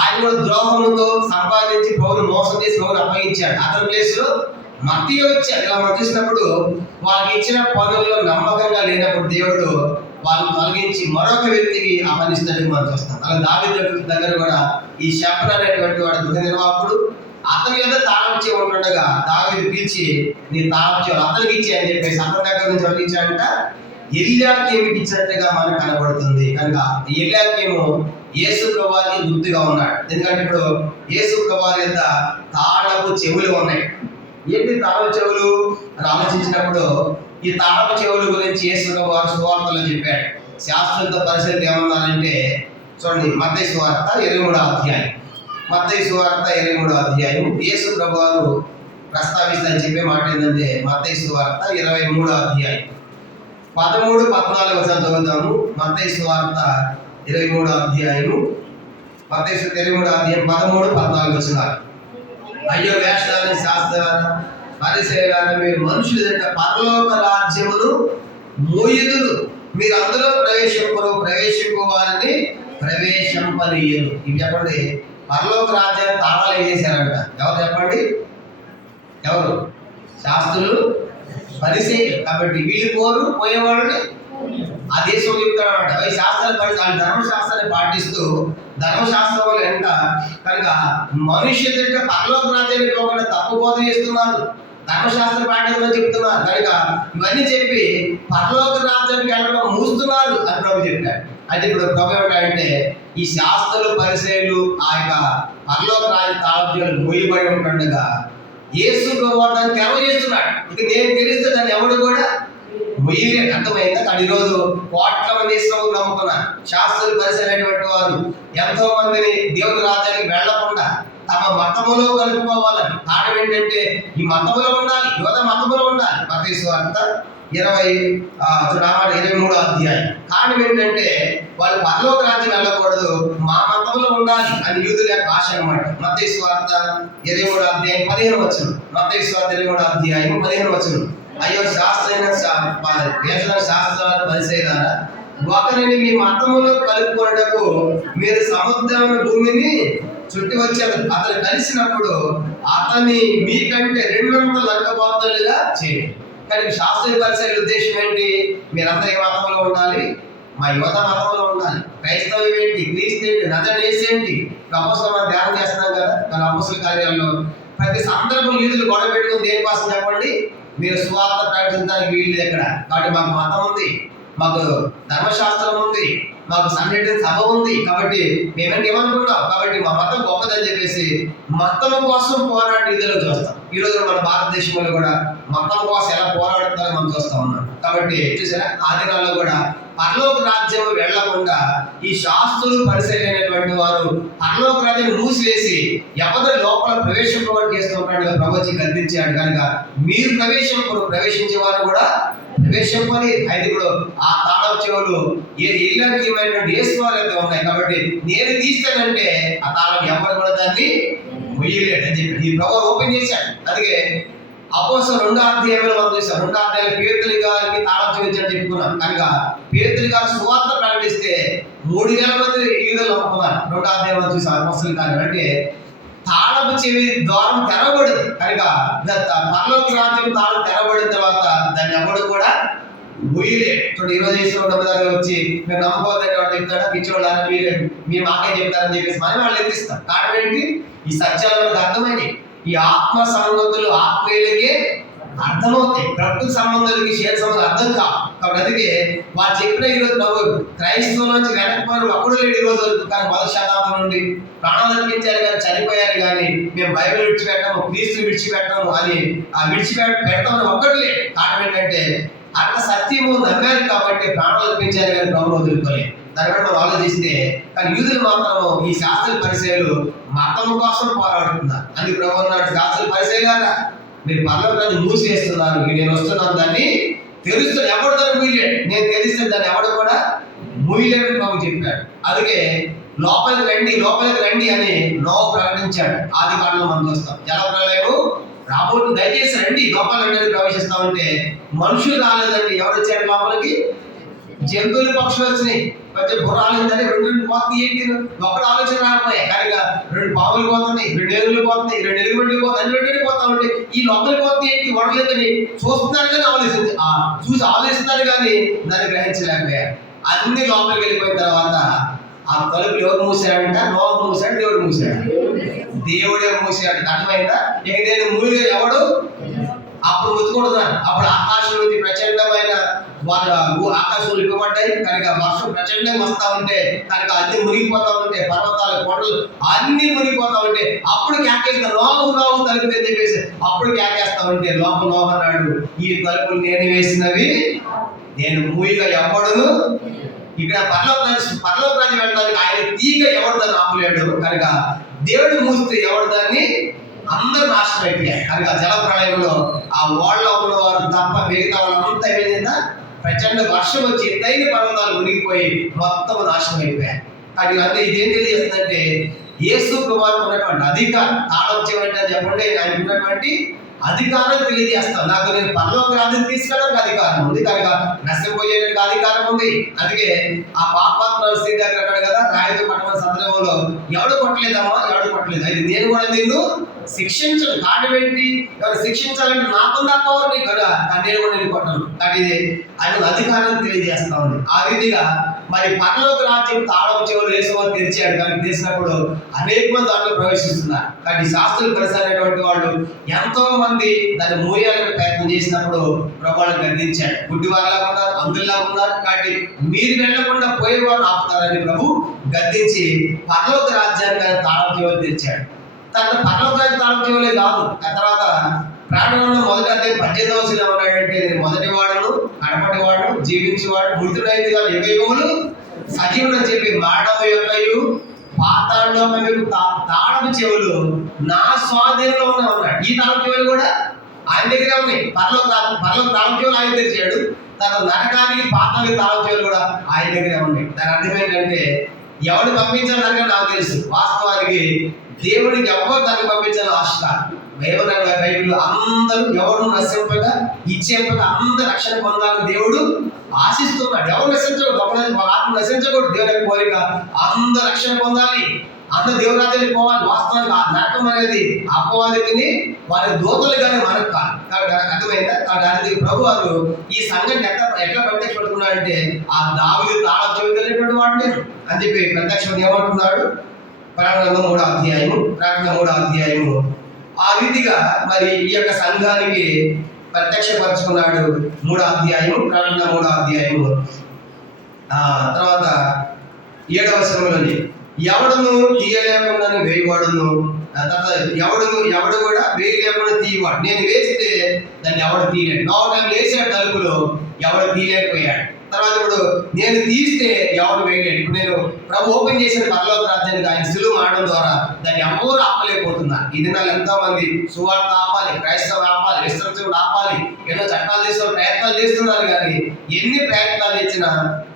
ఆయన కూడా ద్రోహముతో సంపాదించి పౌరులు మోసం చేసి పౌరులు అప్పగించాడు. అతని ప్లేస్లో మత్తయి వచ్చాడు. ఇలా మనం చూసినప్పుడు వాళ్ళకి ఇచ్చిన పనుల్లో నమ్మకంగా లేనప్పుడు దేవుడు వాళ్ళని తొలగించి మరొక వ్యక్తికి ఆ పని ఇస్తాడని మనం చూస్తాం. అలా దావీదు దగ్గర కూడా ఈ షబ్నా అనేటువంటి వాడు గృహ నిర్వాహకుడు. అతని మీద తాళం చెవి ఉంటుండగా దావీదు పిలిచి నీ తాళం చెవి అతనికి ఇచ్చి అని చెప్పేసి అతని దగ్గర నుంచి ఎవరికి ఇచ్చాడంట? ఎల్యాకీముకి ఇచ్చినట్టుగా మనకు కనబడుతుంది. కనుక ఎల్యాకీము యేసు ప్రభువుకి గుర్తుగా ఉన్నాడు. ఎందుకంటే ఇప్పుడు యేసు ప్రభువు యొక్క తాళపు చెవులు ఉన్నాయి. ఏంటి తాళపు చెవులు అని ఆలోచించినప్పుడు ఈ తాళపు చెవుల గురించి యేసు ప్రభువు సువార్తలో చెప్పాడు. శాస్త్రంతో పరిశీలన ఏమన్నారంటే చూడండి, మత్తయి సువార్త 23వ అధ్యాయం. మత్తయి సువార్త 23వ అధ్యాయం యేసు ప్రభువు ప్రస్తావిస్తారని చెప్పే మాట ఏంటంటే మత్తయి సువార్త 23వ అధ్యాయం 13, 14 వచనాలు చదువుతాము. మత్తయి సువార్త 23వ అధ్యాయము 13, 14 వచనాలు. అయ్యో వేషాలను శాస్త్రాలను పరిశీలన మీరు మనుషుల యొక్క పరలోక రాజ్యమును మూయుదులు, మీరు అందులో ప్రవేశింపు వారిని ప్రవేశింపనీయరు. ఇవి చెప్పండి. పరలోక రాజ్యాన్ని తాళాలు ఏం చేశారంట? ఎవరు చెప్పండి? ఎవరు? శాస్త్రులు, పరిసయ్యులు. కాబట్టి వీళ్ళు కోరు, పోయేవాళ్ళని ఆ దేశం చెప్తాడనమాట. అవి శాస్త్రాలు వాళ్ళు ధర్మశాస్త్రాన్ని పాటిస్తూ ధర్మశాస్త్రం ఎంత కనుక మనుష్యుల పరలోక రాజ్యాన్ని పోకుండా తప్పు బోధ చేస్తున్నారు, ధర్మశాస్త్రం పాటించమని చెప్తున్నారు. కనుక ఇవన్నీ చెప్పి పరలోక రాజ్యానికి వెళ్ళడం మూస్తున్నారు అని ప్రభు చెప్పాడు. అయితే ఇప్పుడు ప్రభు ఏమిటంటే ఈ శాస్త్రులు, పరిసయ్యులు ఆ యొక్క పరలోక రాజ్య తాళాలు మూయబడి ఉంటుండగా యేసు ప్రభువు దాన్ని తెరవజేస్తున్నాడు. ఇక నేను తెలిస్తే దాన్ని ఎవడు కూడా మొయ్యలే. అర్థమైందా? కానీ ఈరోజు కోట్ల మంది ఇస్రాయేలు నమ్ముకున్నారు. శాస్త్రులు, పరిశీలైనటువంటి వారు ఎంతో మందిని దేవుని రాజ్యానికి వెళ్లకుండా తమ మతములో కలుపుకోవాలని కారణం ఏంటంటే ఈ మతములో ఉండాలి, యోధ మతములో ఉండాలి. మత్తయి సువార్త 23వ అధ్యాయం. కారణం ఏంటంటే వాళ్ళు పరలోక రాజ్యం వెళ్ళకూడదు, మా మతంలో ఉండాలి అని యూదుల యొక్క ఆశ అన్నమాట. మత్తయి సువార్త 23వ అధ్యాయం 15 వచనం. మత్తయి సువార్త 23వ అధ్యాయం 15 వచనం. అయ్యో శాస్త్రాలు పరిశీలన ఒకరిని మీ మతములో కలుపుకొనుటకు మీరు సముద్రం భూమిని చుట్టి వచ్చారు. అతను కలిసినప్పుడు అతన్ని మీకంటే 200 లంకబాతులుగా చేయండి. కానీ శాస్త్రీయ పరిశీలన ఉద్దేశం ఏంటి? మీరందరూ ఏ మతంలో ఉండాలి? మా యువత మతంలో ఉండాలి. క్రైస్తవం ఏంటి, క్రీస్తు ఏంటి, నజరేసు ఏంటి? అపోస్తలులు మనం ధ్యానం చేస్తున్నాం కదా మన అపోస్తల కార్యాల్లో. ప్రతి సందర్భం యూదులు గొడవ పెట్టుకుని దేనికోసం చెప్పండి? మీరు సువార్త ప్రకటించడానికి వీలు ఎక్కడ? కాబట్టి మాకు మతం ఉంది, మాకు ధర్మశాస్త్రం ఉంది, మాకు సండే సభ ఉంది కాబట్టి మేమంటే ఏమనుకుంటాం, కాబట్టి మా మతం గొప్పదని చెప్పేసి మతం కోసం పోరాట ఇదిలో చూస్తాం. ఈ రోజు మన భారతదేశంలో కూడా మతం కోసం ఎలా పోరాడుతారో మనం చూస్తా ఉన్నాం. కాబట్టి చూసారా, ఆ దినాల్లో కూడా పరలోక రాజ్యం వెళ్లకుండా ఈ శాస్త్రులు పరిశీలైనటువంటి వారు పరలోక రాజ్యం మూసివేసి ఎవరి లోపల ప్రవేశింపబడి చేస్తున్నట్టుగా ప్రభుత్వం గద్దించాడు. కనుక మీరు ప్రవేశించే వారు కూడా ప్రవేశింపని. అయితే ఇప్పుడు ఆ తాళం చెవులు ఇళ్ళకి వేసుకోవాలైతే ఉన్నాయి కాబట్టి నేను తీస్తానంటే ఆ తాళం ఎవరు కూడా దాన్ని మొయ్యలేడు అని చెప్పి ఈ ప్రభు ఓపెన్ చేశాడు. అందుకే అపోస్తలుల 2వ అధ్యాయంలో మనం చూసాం. 2వ అధ్యాయంలో పేతురు గారికి తాళం చెవించని చెప్పుకున్నాం. కనుక పేతురు గారు సువార్త ప్రకటిస్తే 3000 మంది యూదులు నమ్ముకున్నారు. 2వ అధ్యాయంలో చూసాం అపోస్తలుల కార్యం. అంటే తాళపు చెవి ద్వారం తెరవబడింది. కనుక పరలోక రాజ్యం తాళం తెరవబడిన తర్వాత దాన్ని ఎవడు కూడా మూయలేడు. చూడండి, ఈరోజు చేసిన వచ్చి మేము నమ్మకపోతే వాడు చెప్తాడా, పిచ్చోళ్ళని మీరు మాకే చెప్తారని చెప్పేసి వాళ్ళు ఎత్తిస్తాం. కారణం ఏంటి? ఈ సత్యాలు అర్థమైంది. ఈ ఆత్మ సంగతులు ఆత్మీయులకే అర్థమవుతాయి, ప్రకృతి సంబంధాలకి శరీర సంబంధాలు అర్థం కావు. కాబట్టి అందుకే వాళ్ళు చెప్పిన ఈరోజు నవ్వు క్రైస్తవుల నుంచి వెనకపోయారు ఒక్కడు లేడు ఈ రోజు. కానీ 1వ శతాబ్దం నుండి ప్రాణాలు అర్పించారు కానీ చనిపోయారు కానీ మేము బైబిల్ విడిచిపెట్టాము, క్రీస్తుని విడిచిపెట్టాము అని పెడతామని ఒక్కడు లేడు. కారణం ఏంటంటే అంత సత్యము నమ్మారు కాబట్టి ప్రాణాలు అర్పించారు కానీ ప్రభు వదులుకోలేదు. దాన్ని బట్టి మనం ఆలోచిస్తే కానీ యూదులు మాత్రము ఈ శాస్త్ర పరిచయాలు మతం కోసం పోరాడుతున్నారు. అందుకే ప్రభు అన్నాడు, శాస్త్ర పరిచయాలా మీరు పర్లోకాన్ని మూసివేస్తున్నారు, నేను వస్తున్నాను దాన్ని తెలుస్తాను, ఎవడు దాన్ని మూయలేడు, నేను తెలిస్తే దాన్ని ఎవడు కూడా మూయలేడు ప్రభు చెప్పాడు. అందుకే లోపలికి రండి అని నోవహు ప్రకటించాడు. ఆది కాలంలో మనం చూస్తాం. జలప్రలయము రాబోతుంది, దయచేసి రండి లోపల రండి ప్రవేశిస్తామంటే మనుషులు రాలేదండి. ఎవరు వచ్చారు లోపలికి? జంతువులు పక్షులు వచ్చినాయి. కొంచెం గుర్రాలు ఏంటంటే 2 పోతుంది, ఏంటి ఒకటి ఆలోచన రాకపోయాయి. కనుక 2 పాములు పోతున్నాయి, 2 ఏనుగులు పోతున్నాయి, 2 ఎలుగుబంట్లు పోతాయి, 2 పోతా ఉంటే ఈ లోపలికి పోతే ఏంటి వడలేదని చూస్తున్నారు కానీ చూసి ఆలోచిస్తున్నారు కానీ దాన్ని గ్రహించలేకపోయారు. అన్ని లోపలికి వెళ్ళిపోయిన తర్వాత ఆ తలుపులు ఎవరు మూసాడంట? నోవహు మూసాడు, దేవుడు మూసాడు. దేవుడే మూసాడు. అర్థమైందా? ఇక నేను మూలిగా ఎవడు అప్పుడు వెతుకుంటున్నాను. అప్పుడు ఆకాశం నుంచి ప్రచండమైన ఆకాశం ఇవ్వబడ్డాయి. కనుక వర్షం ప్రచండంగా వస్తా ఉంటే కనుక అన్ని మునిగిపోతా ఉంటే పర్వతాలు కొండలు అన్ని మునిగిపోతా ఉంటే అప్పుడు కేకేస్తా నోవహు తలుపు అని చెప్పేసి అప్పుడు కేకేస్తా ఉంటే నోవహు అన్నాడు, ఈ తలుపులు నేను వేసినవి, నేను మూయిగా ఎవడును. ఇక్కడ పరలోక రాజ్యం వెళ్ళడానికి ఆయన తీగ ఎవడు దాన్ని ఆపలేడు. కనుక దేవుడు మూస్తే ఎవడు దాన్ని అందరూ నాశనం అయిపోయారు. కనుక జల ప్రళయంలో ఆ ఓళ్ళ ఉన్నవారు తప్ప మిగతా వాళ్ళంతా ఏమైందా ప్రచండ వర్షం వచ్చి ఎత్తైన పర్వతాలు మునిగిపోయి మొత్తం నాశనం అయిపోయారు. కానీ అంటే ఇదేం తెలియజేస్తుందంటే యేసు ప్రభువుకు ఉన్నటువంటి అధికారం తాళం చెవింటే చెప్పండి, ఆయన ఉన్నటువంటి అధికారం తెలియజేస్తాం. నాకు నేను పరలోక రాజ్యం తీసుకెళ్ళడానికి అధికారం ఉంది, కనుక నశింపజేయడానికి అధికారం ఉంది. అందుకే ఆ పాపాత్మ స్త్రీ దగ్గర అన్నాడు కదా, రాయితో పట్టణ సందర్భంలో ఎవడు కొట్టలేదమ్మా, ఎవడు కొట్టలేదు, అయితే నేను కూడా నిన్ను శిక్షించను. కారణం ఏంటి? ఎవరు శిక్షించాలంటే నాకున్న పవర్ నీకు కదా, నేను కూడా నేను కొట్టను. కానీ ఆయన అధికారం తెలియజేస్తా ఉంది. ఆ రీతిగా మరి పరలోక రాజ్యం తాళం చెవులు వేసేవారు తెరిచాడు. కానీ తెలిసినప్పుడు అనేక మంది దాంట్లో ప్రవేశిస్తున్నారు. కానీ శాస్త్రులు పరిసరైనటువంటి వాళ్ళు ఎంతో మంది దాన్ని మూయాలని ప్రయత్నం చేసినప్పుడు ప్రభువును గద్దించాడు. గుడ్డివారిలాగా ఉన్నారు, అందుల్లాగా ఉన్నారు, కాబట్టి మీరు వెళ్లకుండా పోయేవారు ఆపుతారని ప్రభు గద్దించి పరలోక రాజ్యాన్ని తాళం చెవులు తెరిచాడు. తర్వాత పరలోక రాజ్యం తాళం చెవులే కాదు, ఆ తర్వాత ప్రాణంలో మొదటి అధ్యాయం 18వ వచనంలో ఉన్నాడంటే నేను మొదటి వాడును, కడపటి వాడు, జీవించేవాడు, మృతుడైతే యుగయుగములు సజీవుడు అని చెప్పి మరణము యొక్కయు పాతాళలోకము తాళపు చెవులు నా స్వాధీనంలో ఉన్నాడు. ఈ తాళపు చెవులు కూడా ఆయన దగ్గరే ఉన్నాయి. పరలోక తాళపు చెవులు ఆయన తెరిచాడు. తన నరకానికి పాతాళానికి తాళపు చెవులు కూడా ఆయన దగ్గరే ఉన్నాయి. దాని అర్థం ఏంటంటే ఎవడు పంపించాలని నాకు తెలుసు. వాస్తవానికి దేవుడికి ఎవరు దాన్ని పంపించాలని ఆశ కాదు. బైబిల్లో అందరూ ఎవరు నశింపగా ఇచ్చేంపగా అందరూ రక్షణ పొందాలని దేవుడు ఆశిస్తున్నాడు. ఎవరు నశించకూడదు, ఆత్మ నశించకూడదు. దేవుని కోరిక అందరూ రక్షణ పొందాలి, అందరూ దేవురాజ్యానికి పోవాలి. వాస్తవానికి ఆ నరకం అనేది అపవాదికి వారి దూతలు కానీ మనకు కాదు. కాబట్టి అర్థమైందా? కాబట్టి ప్రభు వారు ఈ సంఘటన ఎట్లా ప్రత్యక్షపడుతున్నాడంటే ఆ దావీదు తాళం చెవితలేటువంటి వాడు నేను అని చెప్పి ప్రత్యక్షం ఏమంటున్నాడు? ప్రకటన 3వ అధ్యాయము ఆ రీతిగా మరి ఈ యొక్క సంఘానికి ప్రత్యక్షపరుచుకున్నాడు. 3వ అధ్యాయము ప్రకటన 3వ అధ్యాయము తర్వాత 7వ వచనంలోని ఎవడును తీయలేకుండా వేయవాడును, తర్వాత ఎవడు కూడా వేయలేకుండా తీయవాడు. నేను వేస్తే దాన్ని ఎవడు తీయలేడు. నోటం వేసిన తలుపులో ఎవడు తీయలేకపోయాడు. తర్వాత ఇప్పుడు నేను తీస్తే ఎవడు వేయలేడు. ఇప్పుడు నేను ప్రభు ఓపెన్ చేసిన పరలోక రాజ్యానికి ఆయన సిలువ మారడం ద్వారా దాన్ని ఎవరు ఆపలేకపోతున్నారు. ఈ దినాలు ఎంతో మంది సువార్త ఆపాలి, క్రైస్తవ ఆపాలి, విస్తరించడం ఆపాలి, ఎన్నో చట్టాలు చేస్తున్న ప్రయత్నాలు చేస్తున్నారు. కానీ ఎన్ని ప్రయత్నాలు చేసినా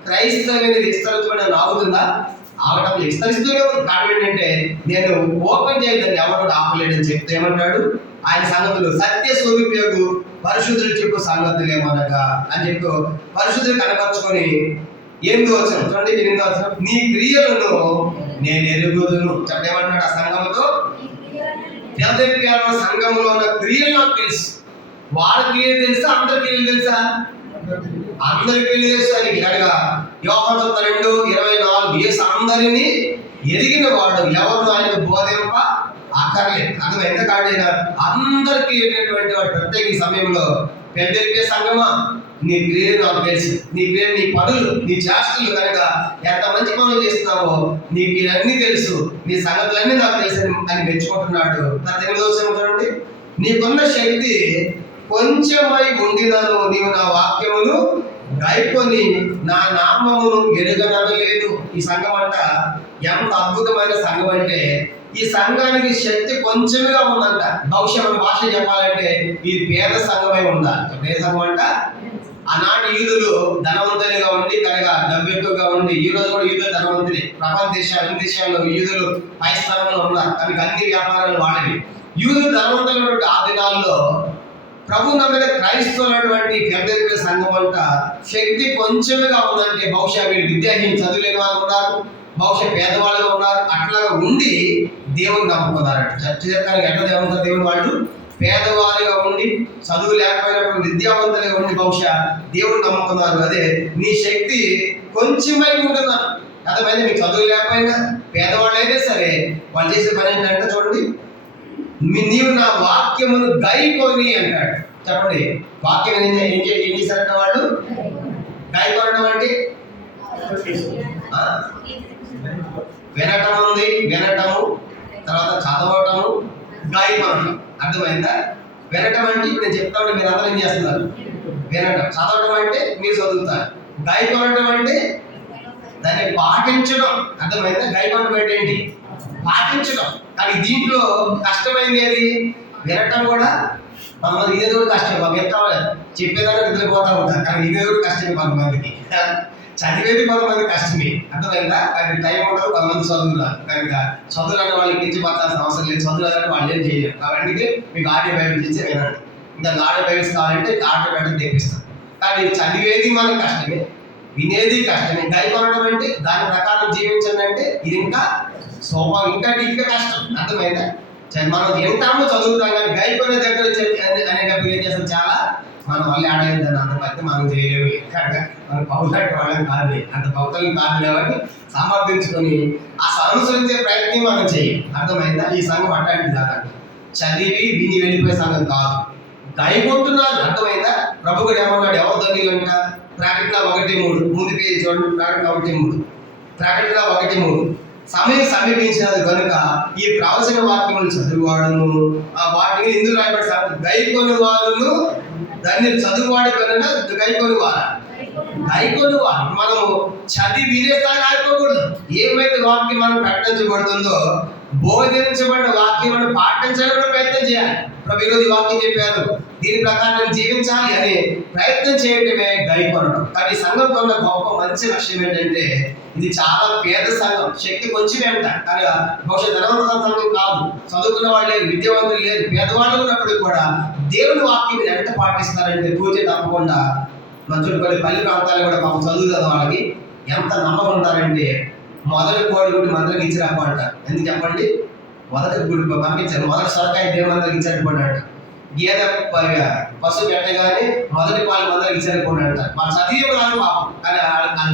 క్రైస్తవుని విస్తరించడం ఆగుతుందా? ఆగటం విస్తరిస్తూనే ఉంది. కారణం ఏంటంటే నేను ఓపెన్ చేయదని ఎవరు ఆపలేడని చెప్తే ఏమంటాడు ఆయన సంగతులు సత్య స్వరూపయోగు పరిశుద్ధులు చెప్పు సంగతులు ఏమనగా అని చెప్తూ పరిశుద్ధులు కనపరుచుకొని 8వ వచనం చూడండి. 8వ వచనం నీ క్రియలను నేను ఎరుగుదును. చెప్పేమంటాడు ఆ సంఘముతో సంఘములో ఉన్న క్రియలు నాకు తెలుసు. వారి క్రియలు తెలుసా? అందరి క్రియలు తెలుసా? అందరి క్రియలు తెలుసు అని కనుక యోహాను 2:24 యేసు అందరినీ ఎరిగిన వాడు ఎవరు ఆయనకు బోధింప అక్కర్లేదు. అర్థమైందా? కాబట్టి అందరికీ వెళ్ళినటువంటి వాడు ప్రత్యేక సమయంలో పెద్దరికే సంగమా నీ క్రియలు నాకు తెలుసు, నీ క్రియలు, నీ పనులు, నీ చేష్టలు కనుక ఎంత మంచి పనులు చేస్తున్నావో నీకు ఇవన్నీ తెలుసు, నీ సంగతులన్నీ నాకు తెలుసు అని మెచ్చుకుంటున్నాడు. నా తెలుగు చూడండి, నీకున్న శక్తి కొంచెమై ఉండినను నీవు నా వాక్యమును గైకొని నా నామమును ఎరుగనలేదు. ఈ సంఘం అంట ఎంత అద్భుతమైన సంఘం అంటే ఈ సంఘానికి శక్తి కొంచెంగా ఉందంట. బహుశా మన భాష చెప్పాలంటే ఇది పేద సంఘమై ఉండాలి. పేద సంఘం అంట ఆనాటి యూదులు ధనవంతులుగా ఉండి కనుక డబ్బు ఎక్కువగా ఉండి, ఈ రోజు కూడా యూదులు ధనవంతులే. ప్రపంచ దేశాలు అన్ని దేశాల్లో యూదులు పై స్థానంలో ఉన్నారు. కనుక అన్ని వ్యాపారాలు వాడవి. యూదులు ధనవంతులైనటువంటి ఆ దినాల్లో ప్రభు నమ్మిన క్రైస్తవులైనటువంటి పెద్ద సంఘం అంట శక్తి కొంచెంగా ఉందంటే బహుశా వీళ్ళు విద్యాహీన చదువులేని వాళ్ళు ఉన్నారు, బహుశా పేదవాళ్ళుగా ఉన్నారు. అట్లాగా ఉండి దేవుని నమ్ముకున్నారట. చర్చకానికి ఎట్లా దేవుతారు? దేవుని వాళ్ళు పేదవాళ్ళుగా ఉండి చదువు లేకపోయినప్పుడు విద్యావంతులుగా ఉండి బహుశా దేవుడు నమ్ముకున్నారు. అదే నీ శక్తి కొంచెమై ఉంటున్నారు. అర్థమైంది? మీకు చదువు లేకపోయినా పేదవాళ్ళు అయినా సరే వాళ్ళు చేసే పని ఏంటంటే చూడండి, నీవు నా వాక్యమును గైకొని అంటాడు. చెప్పండి, వాక్యం ఏం చేశారంట వాళ్ళు? గైకొనడం అంటే వినటం ఉంది, వినటము, తర్వాత చదవటము, గాయపడటం. అర్థమైందా? వినటం అంటే ఇప్పుడు నేను చెప్తా ఉంటే మీరు అందరూ ఏం చేస్తున్నారు? వినటం. చదవటం అంటే మీరు చదువుతారు. గాయపడటం అంటే దాన్ని పాటించడం. అర్థమైందా? గాయపడటం అంటే ఏంటి? పాటించడం. కానీ దీంట్లో కష్టమైంది ఏది? వినటం కూడా కొంతమంది ఇదే కూడా కష్టం. ఎంత చెప్పేదాన్ని నిద్రపోతా ఉంటారు. కానీ ఇదే కూడా కష్టమే కొంతమందికి. చదివేది కొంతమంది కష్టమే. అర్థమైందా? కానీ టైం ఉండదు. కొంతమంది చదువురారు. కనుక చదువులు అనే వాళ్ళకి ఇచ్చి పట్టాల్సిన అవసరం లేదు. చదువులు వాళ్ళు ఏం చేయలేరు. కాబట్టి మీకు ఆడియో బైబిల్ ఇచ్చే వినండి. ఇంకా ఆడియో బైబిల్స్ కావాలంటే ఆడియో బైబిల్ తెప్పిస్తాం. కానీ చదివేది మనకు కష్టమే, వినేది కష్టమే. గైకొనడం అంటే దాని ప్రకారం జీవించండి అంటే ఇది ఇంకా ఇంకా కష్టం. అర్థమైందా? మనం వింటాము, చదువుతాం, కానీ గైకొనే దగ్గర అనేటప్పుడు ఏం చేస్తాం? చాలా మన వల్ల ఆడలేదని అర్థమైతే మనం చేయలేము. కనుక మనం పౌరులాంటి వాళ్ళని కాదు, అంత పౌరులను కాదు కాబట్టి సమర్థించుకొని ఆ అనుసరించే ప్రయత్నం మనం చేయాలి. అర్థమైందా? ఈ సంఘం అట్లాంటిది కాదండి. చదివి విని వెళ్ళిపోయే సంఘం కాదు, గైకొంటున్నారు. అర్థమైందా? ప్రభు కూడా ఏమన్నాడు? ఎవరు ధనిలంట? ప్రకటన 1:3 ముందు పేజీ చూడండి. ప్రకటన 1:3 ప్రకటన 1:3 సమయం సమీపించినది కనుక ఈ ప్రవచన వాక్యములు చదువువాడును ఆ వాటిని ఇందులో రాయబడి గైకొని వారును దాన్ని చదువువాడు కనుక గైకొని వారు మనము చదివి వినేస్తాను ఆడుకోకూడదు. ఏమైతే వాక్యం మనం ప్రకటించబడుతుందో బోధించబడిన వాక్యం మనం పాటించాలని ప్రయత్నం చేయాలి. ప్రభు ఈరోజు వాక్యం చెప్పారు, దీని ప్రకారం జీవించాలి అని ప్రయత్నం చేయటమే గైకొనడం. కానీ సంఘం కొన్న గొప్ప మంచి లక్ష్యం ఏంటంటే ఇది చాలా పేద సంఘం, శక్తి కొంచెమే అంట. కానీ బహుశా ధనవంతుల సంఘం కాదు, చదువుకున్న వాళ్ళు లేరు, విద్యావంతులు లేరు, పేదవాళ్ళు ఉన్నప్పటికీ కూడా దేవుని వాక్యం ఎంత పాటిస్తారంటే పూజ తప్పకుండా. మంచుడు కొన్ని పల్లి ప్రాంతాలు కూడా మాకు చదువుతుంది వాళ్ళకి ఎంత నమ్మకం ఉంటారంటే మొదటి కోడి గుడి మందరికి ఇచ్చిరాపో అంటారు. ఎందుకు చెప్పండి? మొదటి గుడి పంపించారు, మొదటి సొరకాయ దేవుని మందరికి ఇచ్చారనుకోండి అంట. గేదె పశువు పెట్టగానే మొదటి పాలు మందరికి ఇచ్చారనుకోండి అంటారు. వాళ్ళు చదివే రాదు పాపం, కానీ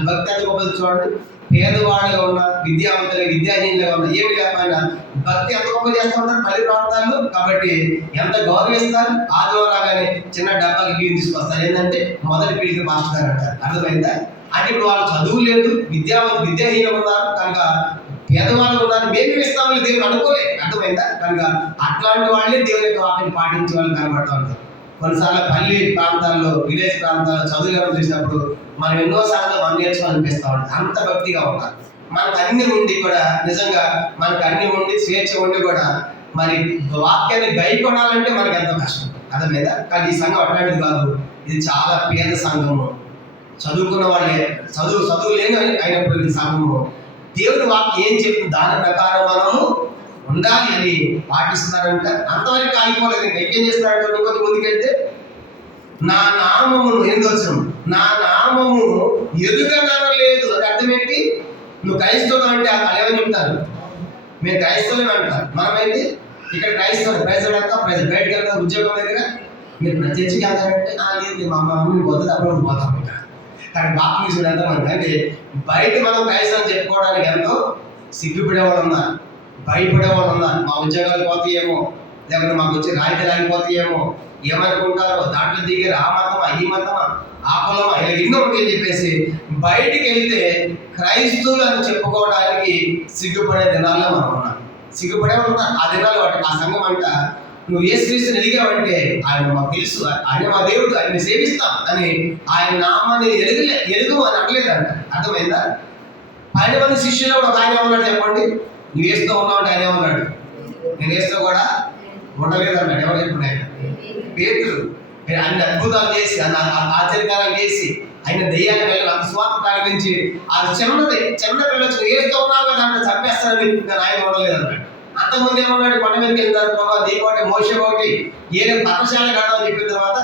భక్తి ఎంత గొప్పది చూడండి. పేదవాడిగా ఉన్నా, విద్యావంతులుగా విద్యాహీనులుగా ఉన్నా, ఏమి లేకపోయినా భక్తి ఎంత గొప్ప చేస్తూ ఉంటారు పల్లి ప్రాంతాల్లో. కాబట్టి ఎంత గౌరవిస్తారు. ఆదివారాగానే చిన్న డబ్బాకి బియ్యం తీసుకొస్తారు. ఏంటంటే మొదటి పీడికి మాస్టర్ అంటారు. అర్థమైందా? అంటే ఇప్పుడు వాళ్ళు చదువు లేదు, విద్యాహీనం ఉన్నారు కనుక పేదవాళ్ళు ఉన్నారు, మేము ఇస్తామని దేవుడు అనుకోలేదు. అర్థమైందా? కనుక అట్లాంటి వాళ్ళే దేవుని యొక్క వాటిని పాటించే వాళ్ళు కనబడుతూ ఉంటారు. కొన్నిసార్లు పల్లి ప్రాంతాల్లో, విలేజ్ ప్రాంతాల్లో చదువులను చూసినప్పుడు మనం ఎన్నోసార్లు మనం నేర్చుకోవాలనిపిస్తూ ఉంటుంది. అంత భక్తిగా ఉంటారు. మనకు అన్ని ఉండి కూడా, నిజంగా మనకు అన్ని ఉండి స్వేచ్ఛ ఉండి కూడా మరి వాక్యాన్ని గైకొనాలంటే మనకి ఎంతో కష్టం. అర్థమైందా? కానీ ఈ సంఘం అట్లాంటిది కాదు. ఇది చాలా పేద సంఘము. చదువుకున్న వాళ్ళే, చదువు లేని అయినప్పుడు ఈ సంఘము దేవుని వాక్యం ఏం చెప్తుంది దాని ప్రకారం మనము ఉండాలి అని పాటిస్తున్నారంట. అంతవరకు ఆగిపోలేదు. ఇంకా ఏం చేస్తున్నారంటే ఇంకొక ముందుకెళ్తే, నా నామమును ఎందుకు నా నామము ఎరుగనలేదు. అది అర్థం ఏంటి? నువ్వు క్రైస్తవులు అంటే వాళ్ళు ఏమని చెప్తారు? మేము క్రైస్తవులే అంటారు. మనమైతే ఇక్కడ క్రైస్తవులు అంటాం. బయటకు వెళ్తాం ఉద్యోగం దగ్గర, మీరు చర్చికి వెళ్తారంటే లేదు మా మమ్మల్ని పోతుంది, అప్పుడు పోతాం. కానీ బాప్టిజం ఎంత మంది అంటే బయట మనం క్రైస్తవం చెప్పుకోవడానికి ఎంతో సిగ్గుపడేవాళ్ళు ఉన్నారు, భయపడేవాళ్ళు ఉన్నారు. మా ఉద్యోగాలు పోతాయేమో, లేకపోతే మాకు వచ్చి రాయితీ రాగిపోతాయేమో, ఏమనుకుంటారో, దాంట్లో దిగారు ఆ మతమా ఈ మతమా ఆ కులమా ఇలా ఎన్నో అని చెప్పేసి బయటికి వెళ్తే క్రైస్తవులు అని చెప్పుకోవడానికి సిగ్గుపడే దినాల్లో మనం ఉన్నాం. సిగ్గుపడే ఉన్నారు ఆ దినాలు. వాటి ఆ సంఘం అంట, నువ్వు యేసుక్రీస్తుని ఎదిగావంటే ఆయన మాకు తెలుసు, ఆయన మా దేవుడు, ఆయన సేవిస్తాం అని ఆయన నామాన్ని ఎరుగు అని అనలేదంట. అర్థమైందా? 10 మంది శిష్యులు కూడా ఒక ఆయన ఏమన్నాడు చెప్పండి? నువ్వు వేస్తూ ఉన్నావు అంటే ఆయన ఏమన్నాడు? నేను వేస్తూ కూడా ఉండలేదన్నాడు. ఎవరు చెప్పండి? ఆయన పేతురు. అన్ని అద్భుతాలు చేసి, ఆశ్చర్యకారాలు చేసి, ఆయన దెయ్యాన్ని వెళ్ళి అంత స్వార్థ ప్రకటించి అది చిన్న పిల్లలు వేస్తూ ఉన్నావు కదా అంటే చంపేస్తానని నేను ఆయన ఉండలేదన్నాడు. అంతకుముందు ఏమన్నాడు? కొండ మీదకి వెళ్తారు ప్రభావ, నీకోటి మోసే ఒకటి ఏదో పథశాల కట్టాలని చెప్పిన తర్వాత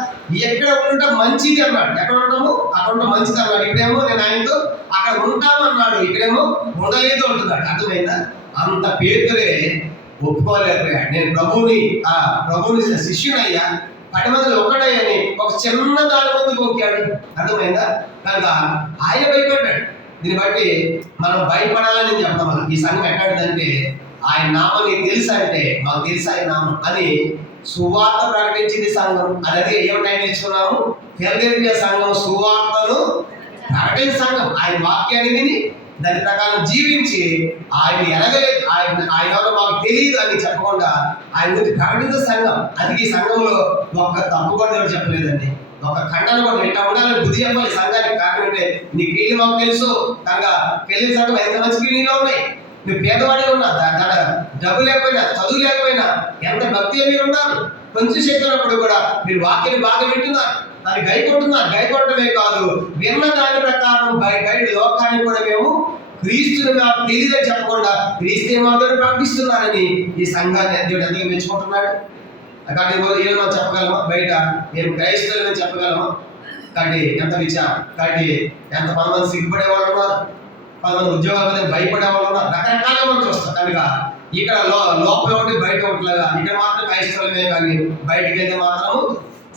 ఎక్కడ ఉండటం మంచిది అన్నాడు. ఎక్కడ ఉంటాము అక్కడ ఉండటం మంచిది అన్నాడు. ఇక్కడేమో నేను ఆయనతో అక్కడ ఉంటాము అన్నాడు, ఇక్కడేమో ఉండలేదు అంటున్నాడు. అర్థమైందా? అంత పేతురే ఒప్పుకోలేకపోయాడు. నేను ప్రభువుని శిష్యునయ్యా, 10 మందిలో ఒకటయ్యని ఒక చిన్న దాని ముందు పోకాడు. అర్థమైందా? కనుక ఆయన భయపడ్డాడు. దీన్ని బట్టి మనం భయపడాలని చెప్పడం వల్ల ఈ సంఘం ఎక్కడిదంటే, ఆయన నామం నీకు తెలుసా అంటే మాకు తెలుసు ఆయన నామం అని సువార్త ప్రకటించింది సంఘం. అదే ఏమిటైనా నేర్చుకున్నాము? ఫిలదెల్ఫియా సంఘం సువార్తను ప్రకటించిన సంఘం. ఆయన వాక్యాన్ని విని దాని ప్రకారం జీవించి ఆయన ఎనగలేదు, ఆయన మాకు తెలియదు అని చెప్పకుండా ఆయన గురించి ప్రకటించిన సంఘం. అది ఈ సంఘంలో ఒక్క తప్పు కూడా చెప్పలేదండి, ఒక ఖండన కూడా ఇట్లా ఉండాలని బుద్ధి చెప్పాలి సంఘానికి. కాకపోతే నీ కీళ్ళు మాకు తెలుసు కనుక పెళ్లి సంఘం ఎంత మంచి కీళ్ళలో ఉన్నాయి. మీరు పేదవాడే ఉన్నా, డబ్బు లేకపోయినా, చదువు లేకపోయినా, ఎంత భక్తి మీరు ఉన్నారు, కొంచెం శక్తి ఉన్నప్పుడు కూడా మీరు వాక్యాన్ని బాగా వింటున్నారు, దాన్ని గైకొట్టమే కాదు విన్న దాని ప్రకారం బయట లోకానికి కూడా మేము క్రీస్తుని నాకు తెలియదని చెప్పకుండా క్రీస్తే మాత్రమే ప్రకటిస్తున్నారని ఈ సంఘాన్ని దేవుడు ఎందుకు మెచ్చుకుంటున్నాడు. కాబట్టి ఈరోజు మనం చెప్పగలమా? బయట నేను క్రైస్తవులని చెప్పగలమా? కాబట్టి ఎంత విచారం. కాబట్టి ఎంత 10 మంది సిగ్గుపడే వాళ్ళు ఉన్నారు, 10 మంది ఉద్యోగాలు భయపడే వాళ్ళు ఉన్నారు, రకరకాలుగా మనం చూస్తాం. కనుక ఇక్కడ లోపల ఒకటి బయట ఒకటిలాగా ఇక్కడ మాత్రం క్రైస్తవులమే, కానీ బయటకు వెళ్తే మాత్రం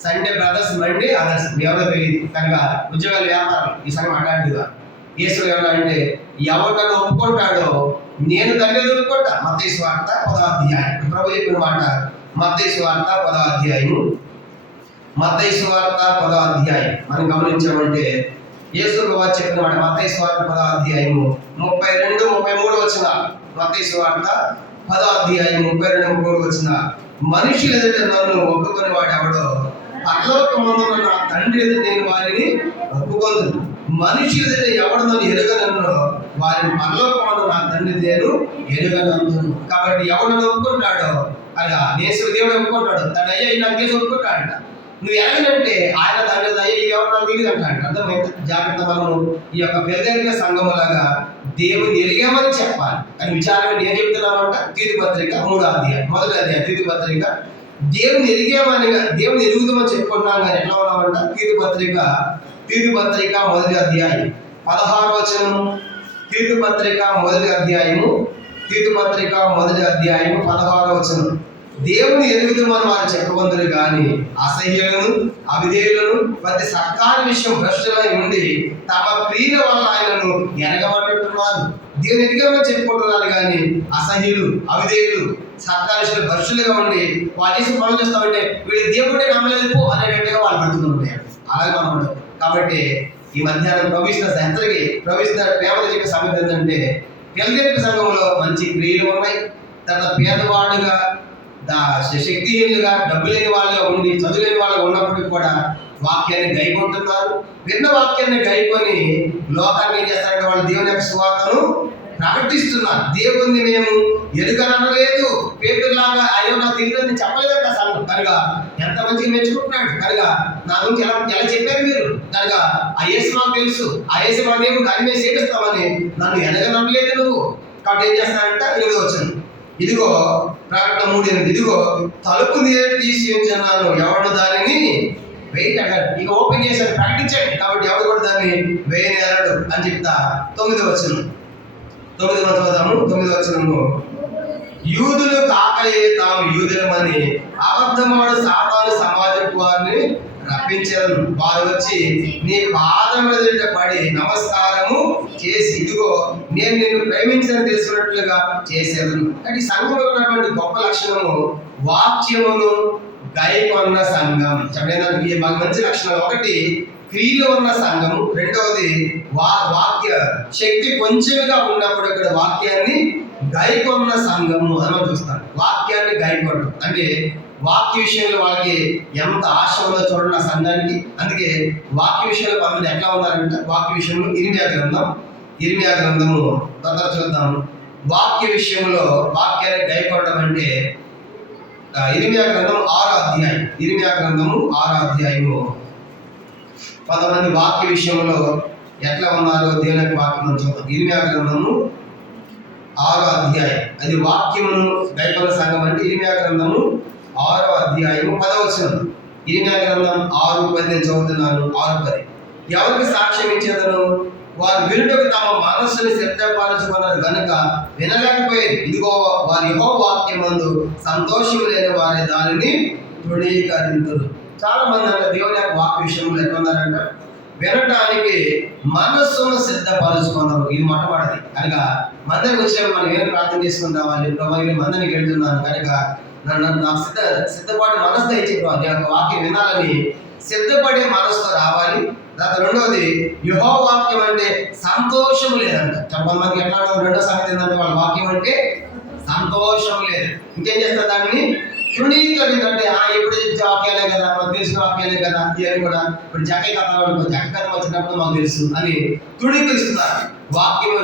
సండే బ్రదర్స్, మండే అదర్స్, ఎవరో తెలియదు. కనుక ఉద్యోగాలు, వ్యాపారం ఈ సంఘం అట్లాంటిగా. యేసు ఏమన్నా అంటే ఎవరు నన్ను ఒప్పుకుంటాడో నేను తండ్రి ఒప్పుకుంటా. మత్తయి సువార్త 10వ అధ్యాయం ప్రభు చెప్పిన మాట. మత్తయి సువార్త 10వ అధ్యాయము, మత్తయి సువార్త 10వ అధ్యాయం మనం గమనించామంటే యేసు ప్రభువు చెప్పిన మాట. మత్తయి సువార్త 10వ అధ్యాయము 32, 33 వచ్చిన. మత్తయి సువార్త 10వ అధ్యాయం 32, 33 వచ్చిన. మనుషులు ఎదుట నన్ను ఒప్పుకునే వాడు ఎవడో పరలోకమందున్న నా తండ్రి ఎదుట నేను వారిని ఒప్పుకొందును. మనుషులు ఎదుట ఎవడు నన్ను ఎరుగనన్ను వారిని పరలోకమందు నా తండ్రి నేను ఎరుగనందును. కాబట్టి ఎవడు ఒప్పుకుంటాడో అలా దేవుడు ఒప్పుకుంటాడు. తన అయ్యా నాకు కేసు ఒప్పుకుంటాడంట. నువ్వు ఎరగనంటే ఆయన తండ్రి అయ్యా ఎవరు నాకు తెలియదు అంటాడు. అర్థమైతే జాగ్రత్త. మనము ఈ యొక్క ఫిలదెల్ఫియా సంఘములాగా దేవుని ఎరిగామని చెప్పాలి. అని విచారణ ఏం చెప్తున్నామంట? తీతు పత్రిక 3వ అధ్యాయం 1వ అధ్యాయం తీతు పత్రిక. దేవుని ఎరిగామనిగా దేవుని ఎరుగుదామని చెప్పుకున్నాం కానీ ఎట్లా ఉన్నామంట? తీతు పత్రిక 1వ అధ్యాయం 16వ వచనము. తీతు పత్రిక 1వ అధ్యాయము 16వ వచనం. దేవుని ఎరుగుదమని వారు చెప్పబందులు గాని అసహ్యులను అవిధేయులను ప్రతి సర్కారు విషయం భ్రష్టులై ఉండి తమ క్రియల వల్ల ఆయనను ఎరగబట్టుతున్నారు. దేవుని ఎదిగామని చెప్పుకుంటున్నారు కానీ అసహ్యులు అవిధేయులు సర్కారు భ్రష్టులుగా ఉండి వాళ్ళు చేసి పనులు చేస్తామంటే వీళ్ళు దేవుడే నమ్మలేదు పో అనేటట్టుగా వాళ్ళు పడుతూ ఉంటారు. అలాగే మనం కాబట్టి ఈ మధ్యాహ్నం ప్రవేశిస్తున్న ప్రేమతో చెప్పే సమయం ఏంటంటే పిల్లల సంఘంలో మంచి క్రియలు ఉన్నాయి. తర్వాత పేదవాడుగా శక్తిహీనులుగా డబ్బు లేని వాళ్ళగా ఉండి చదువు లేని వాళ్ళగా ఉన్నప్పటికీ కూడా వాక్యాన్ని గైకొంటున్నారు. విన్న వాక్యాన్ని గైకొని లోకాన్ని ఏం చేస్తారంటే వాళ్ళు దేవుని యొక్క సువార్తను ప్రకటిస్తున్నారు. దేవుణ్ణి మేము ఎదుగనలేదు పేదలాగా అయ్యో నాకు తెలియదని చెప్పలేదంట సంఘం కనుక ఎంత మంచిగా మెచ్చుకుంటున్నాడు కనుక నా గురించి ఎలా చెప్పారు మీరు కనుక ఐఎస్ మాకు తెలుసు ఐఎస్ మా దేవుడు దాని మీద చేపిస్తామని నన్ను ఎదగనలేదు నువ్వు. కాబట్టి ఏం చేస్తానంట 8వ వచనం, ఇదిగో ప్రకటన 3:8, ఇదిగో తలుపు తీసి ఉంచున్నాను ఎవడు దానిని వెయిట్ అన్నాడు. ఇక ఓపెన్ చేశాడు ప్రకటించండి కాబట్టి ఎవడు కూడా దాన్ని వేయనేరాడు అని చెప్తా 9వ వచనం 9వ వచనము, యూదులు కాకయే తాము యూదులమని అబద్ధమాడు సాతాను సమాజపు వారిని రప్పించారు. వారు వచ్చి నీ పాదముల ఎదుట పడి నమస్కారము చేసి ఇదిగో నేను నిన్ను ప్రేమించని తెలుసుకున్నట్లుగా చేసేది. అంటే ఈ సంఘంలో ఉన్నటువంటి గొప్ప లక్షణము వాక్యమును గైకొన్న సంఘం. చెప్పండి మంచి లక్షణాలు. ఒకటి క్రియలో ఉన్న సంఘము, రెండవది వాక్య శక్తి కొంచెంగా ఉన్నప్పుడు ఇక్కడ వాక్యాన్ని గైకొన్న సంఘము అని మనం చూస్తాం. వాక్యాన్ని గైకొనడం అంటే వాక్య విషయంలో వాళ్ళకి ఎంత ఆశ ఉందో చూడండి ఆ సంఘానికి. అందుకే వాక్య విషయంలో కొంతమంది ఎట్లా ఉన్నారంటే వాక్య విషయంలో ఇర్మియా గ్రంథము తొందర చూద్దాం. వాక్య విషయంలో వాక్యాన్ని గైకొనడం అంటే ఇర్మియా గ్రంథం 6వ అధ్యాయము కొంతమంది వాక్య విషయంలో ఎట్లా ఉన్నారో దేవుని వాక్యం చూద్దాం. ఇర్మియా గ్రంథము 6వ అధ్యాయం, అది వాక్యమును గైకొన్న సంఘం అంటే ఇర్మియా గ్రంథము 6వ అధ్యాయము 10వ వచనం. ఇర్మియా గ్రంథం 6:10 నేను చదువుతున్నాను. 6:10, ఎవరికి సాక్ష్యం ఇచ్చేదను? వారు వినుటకు తమ మనస్సుని సిద్ధపరచుకున్నారు కనుక వినలేకపోయేది. ఇదిగో వారి యెహోవా వాక్యమందు సంతోషం లేని వారి దానిని తృణీకరింతురు. చాలా మంది అంటే దేవుని యొక్క వాక్య విషయంలో ఎట్లా ఉన్నారంట, వినటానికి మనస్సును సిద్ధపరచుకున్నారు. ఇది మొట్టమొదటిది. కనుక మందికి వచ్చేవాళ్ళు మనం ఏం ప్రార్థన చేసుకుని రావాలి, ప్రభావం మందికి వెళ్తున్నాను కనుక నాకు సిద్ధపడే మనసు దయచే వాక్యం వినాలని సిద్ధపడే మనసుతో రావాలి. తర్వాత రెండవది యెహోవా వాక్యం అంటే సంతోషం లేదంట. కొంతమందికి ఎట్లా రెండో సంగతి ఏంటంటే వాళ్ళ వాక్యం అంటే సంతోషం లేదు. ఇంకేం చేస్తారు దాన్ని తృణీకరించంటే ఎప్పుడు చెప్పే వాక్యాలే కదా, మాకు తెలిసిన వాక్యాలే కదా అని కూడా ఇప్పుడు జక్కయ్య కథ వచ్చినప్పుడు మాకు తెలుసు అని తృణీకరిస్తున్నారు. వాక్యం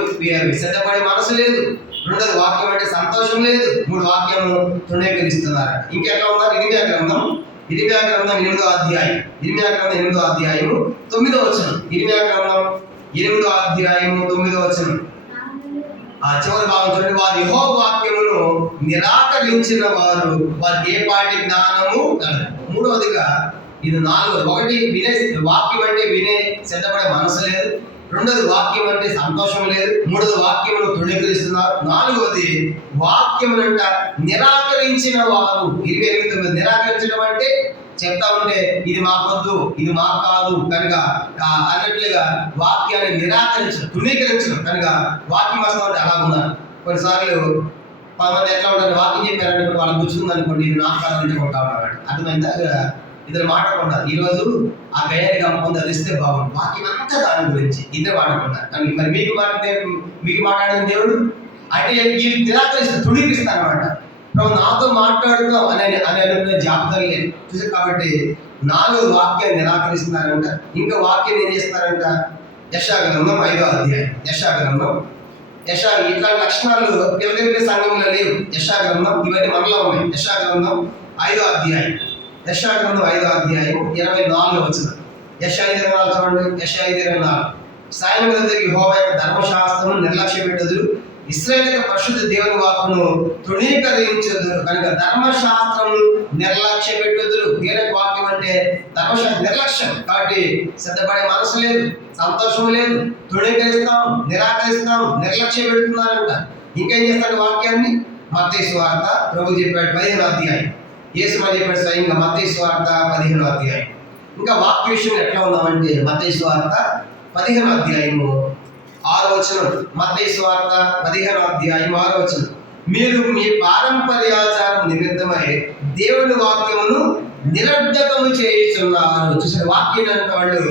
సిద్ధపడే మనసు లేదు, రెండోది వాక్యం అంటే సంతోషం లేదు, మూడు వాక్యము తృణీకరిస్తున్నారు. ఇంకెట్లా ఉన్నారు? ఇర్మియా గ్రంథం 8వ అధ్యాయం 9వ వచనం. ఇర్మియా గ్రంథం 8వ అధ్యాయము 9వ వచనం ఆ చివరి భాగం చూడండి. వారి యెహోవా వాక్యమును నిరాకరించిన వారు వారికి ఏ పాటి జ్ఞానము కలదు. మూడవదిగా ఇది నాలుగోది. ఒకటి వినే వాక్యం అంటే వినే సిద్ధపడే మనసు లేదు, రెండోది వాక్యం అంటే సంతోషం లేదు, మూడోది వాక్యమును తృణీకరిస్తున్నారు, నాలుగవది వాక్యమునంట నిరాకరించిన వారు. 29 నిరాకరించడం అంటే చెప్తా ఉంటే ఇది మాకొద్దు, ఇది మాకు కాదు కనుక అన్నట్లుగా వాక్యాన్ని నిరాకరించడం, తృణీకరించడం. కనుక వాక్యం వస్తా ఉంటే అలా ఉన్నారు. కొన్నిసార్లు కొంతమంది ఎట్లా ఉంటారు, వాక్యం చెప్పారంటే వాళ్ళకి గుర్తుంది అనుకోండి, ఇది నాకు కాదంటే కొంటా ఉన్నాడు. అర్థమైందా? ఇద్దరు మాట్లాడుకుంటారు. ఈరోజు ఆ గయాన్ని గమ్ముకుంది అది ఇస్తే బాగుంది, వాక్యం అంతా దాని గురించి ఇద్దరు మాట్లాడుకుంటారు. కానీ మరి మీకు మాట్లాడిన దేవుడు అంటే వీళ్ళు నిరాకరిస్తారు, తృణీకరిస్తారు అనమాట. నాతో మాట్లాడుతాం అనే జాబితా లేదు చూసారు. కాబట్టి నాలుగు వాక్యాన్ని నిరాకరిస్తున్నారంట. ఇంకా వాక్యం ఏం చేస్తున్నారంట? యెషయా గ్రంథం 5వ అధ్యాయం. యెషయా ఇట్లాంటి లక్షణాలు పిల్లల సంఘంలో లేవు. యెషయా గ్రంథం ఇవన్నీ మనలో ఉన్నాయి. యెషయా గ్రంథం 5వ అధ్యాయం 24వ వచనం. యెషయా 5:24 చూడండి. యెషయా 5:24, సాయం యెహోవా యొక్క ధర్మశాస్త్రము నిర్లక్ష్య పెట్టుదురు, ఇశ్రాయేలు యొక్క పరిశుద్ధ దేవుని వాక్కును తృణీకరించుదురు కనుక ధర్మశాస్త్రం నిర్లక్ష్య పెట్టుదురు. దేవుని వాక్యం అంటే ధర్మశాస్త్రం నిర్లక్ష్యం. కాబట్టి సిద్ధపడే మనసు లేదు, సంతోషం లేదు, తృణీకరిస్తాం, నిరాకరిస్తాం, నిర్లక్ష్య పెడుతున్నారంట. ఇంకేం చేస్తాడు? వాక్యాన్ని మత్తయి సువార్త ప్రభు చెప్పాడు 15వ అధ్యాయం. యేసు చెప్పాడు స్వయంగా మత్తయి సువార్త 15వ అధ్యాయం. ఇంకా వాక్య విషయం ఎట్లా ఉన్నామంటే మత్తయి సువార్త 15వ అధ్యాయము 6వ వచనం. మత్తయి సువార్త 15వ అధ్యాయం 6వ వచనం. మీరు మీ పారంపర్యాచారం నిమిత్తమై దేవుని వాక్యమును నిరర్ధకము చేయుచున్నారు. చూసారు, వాక్యం అంటే వాళ్ళు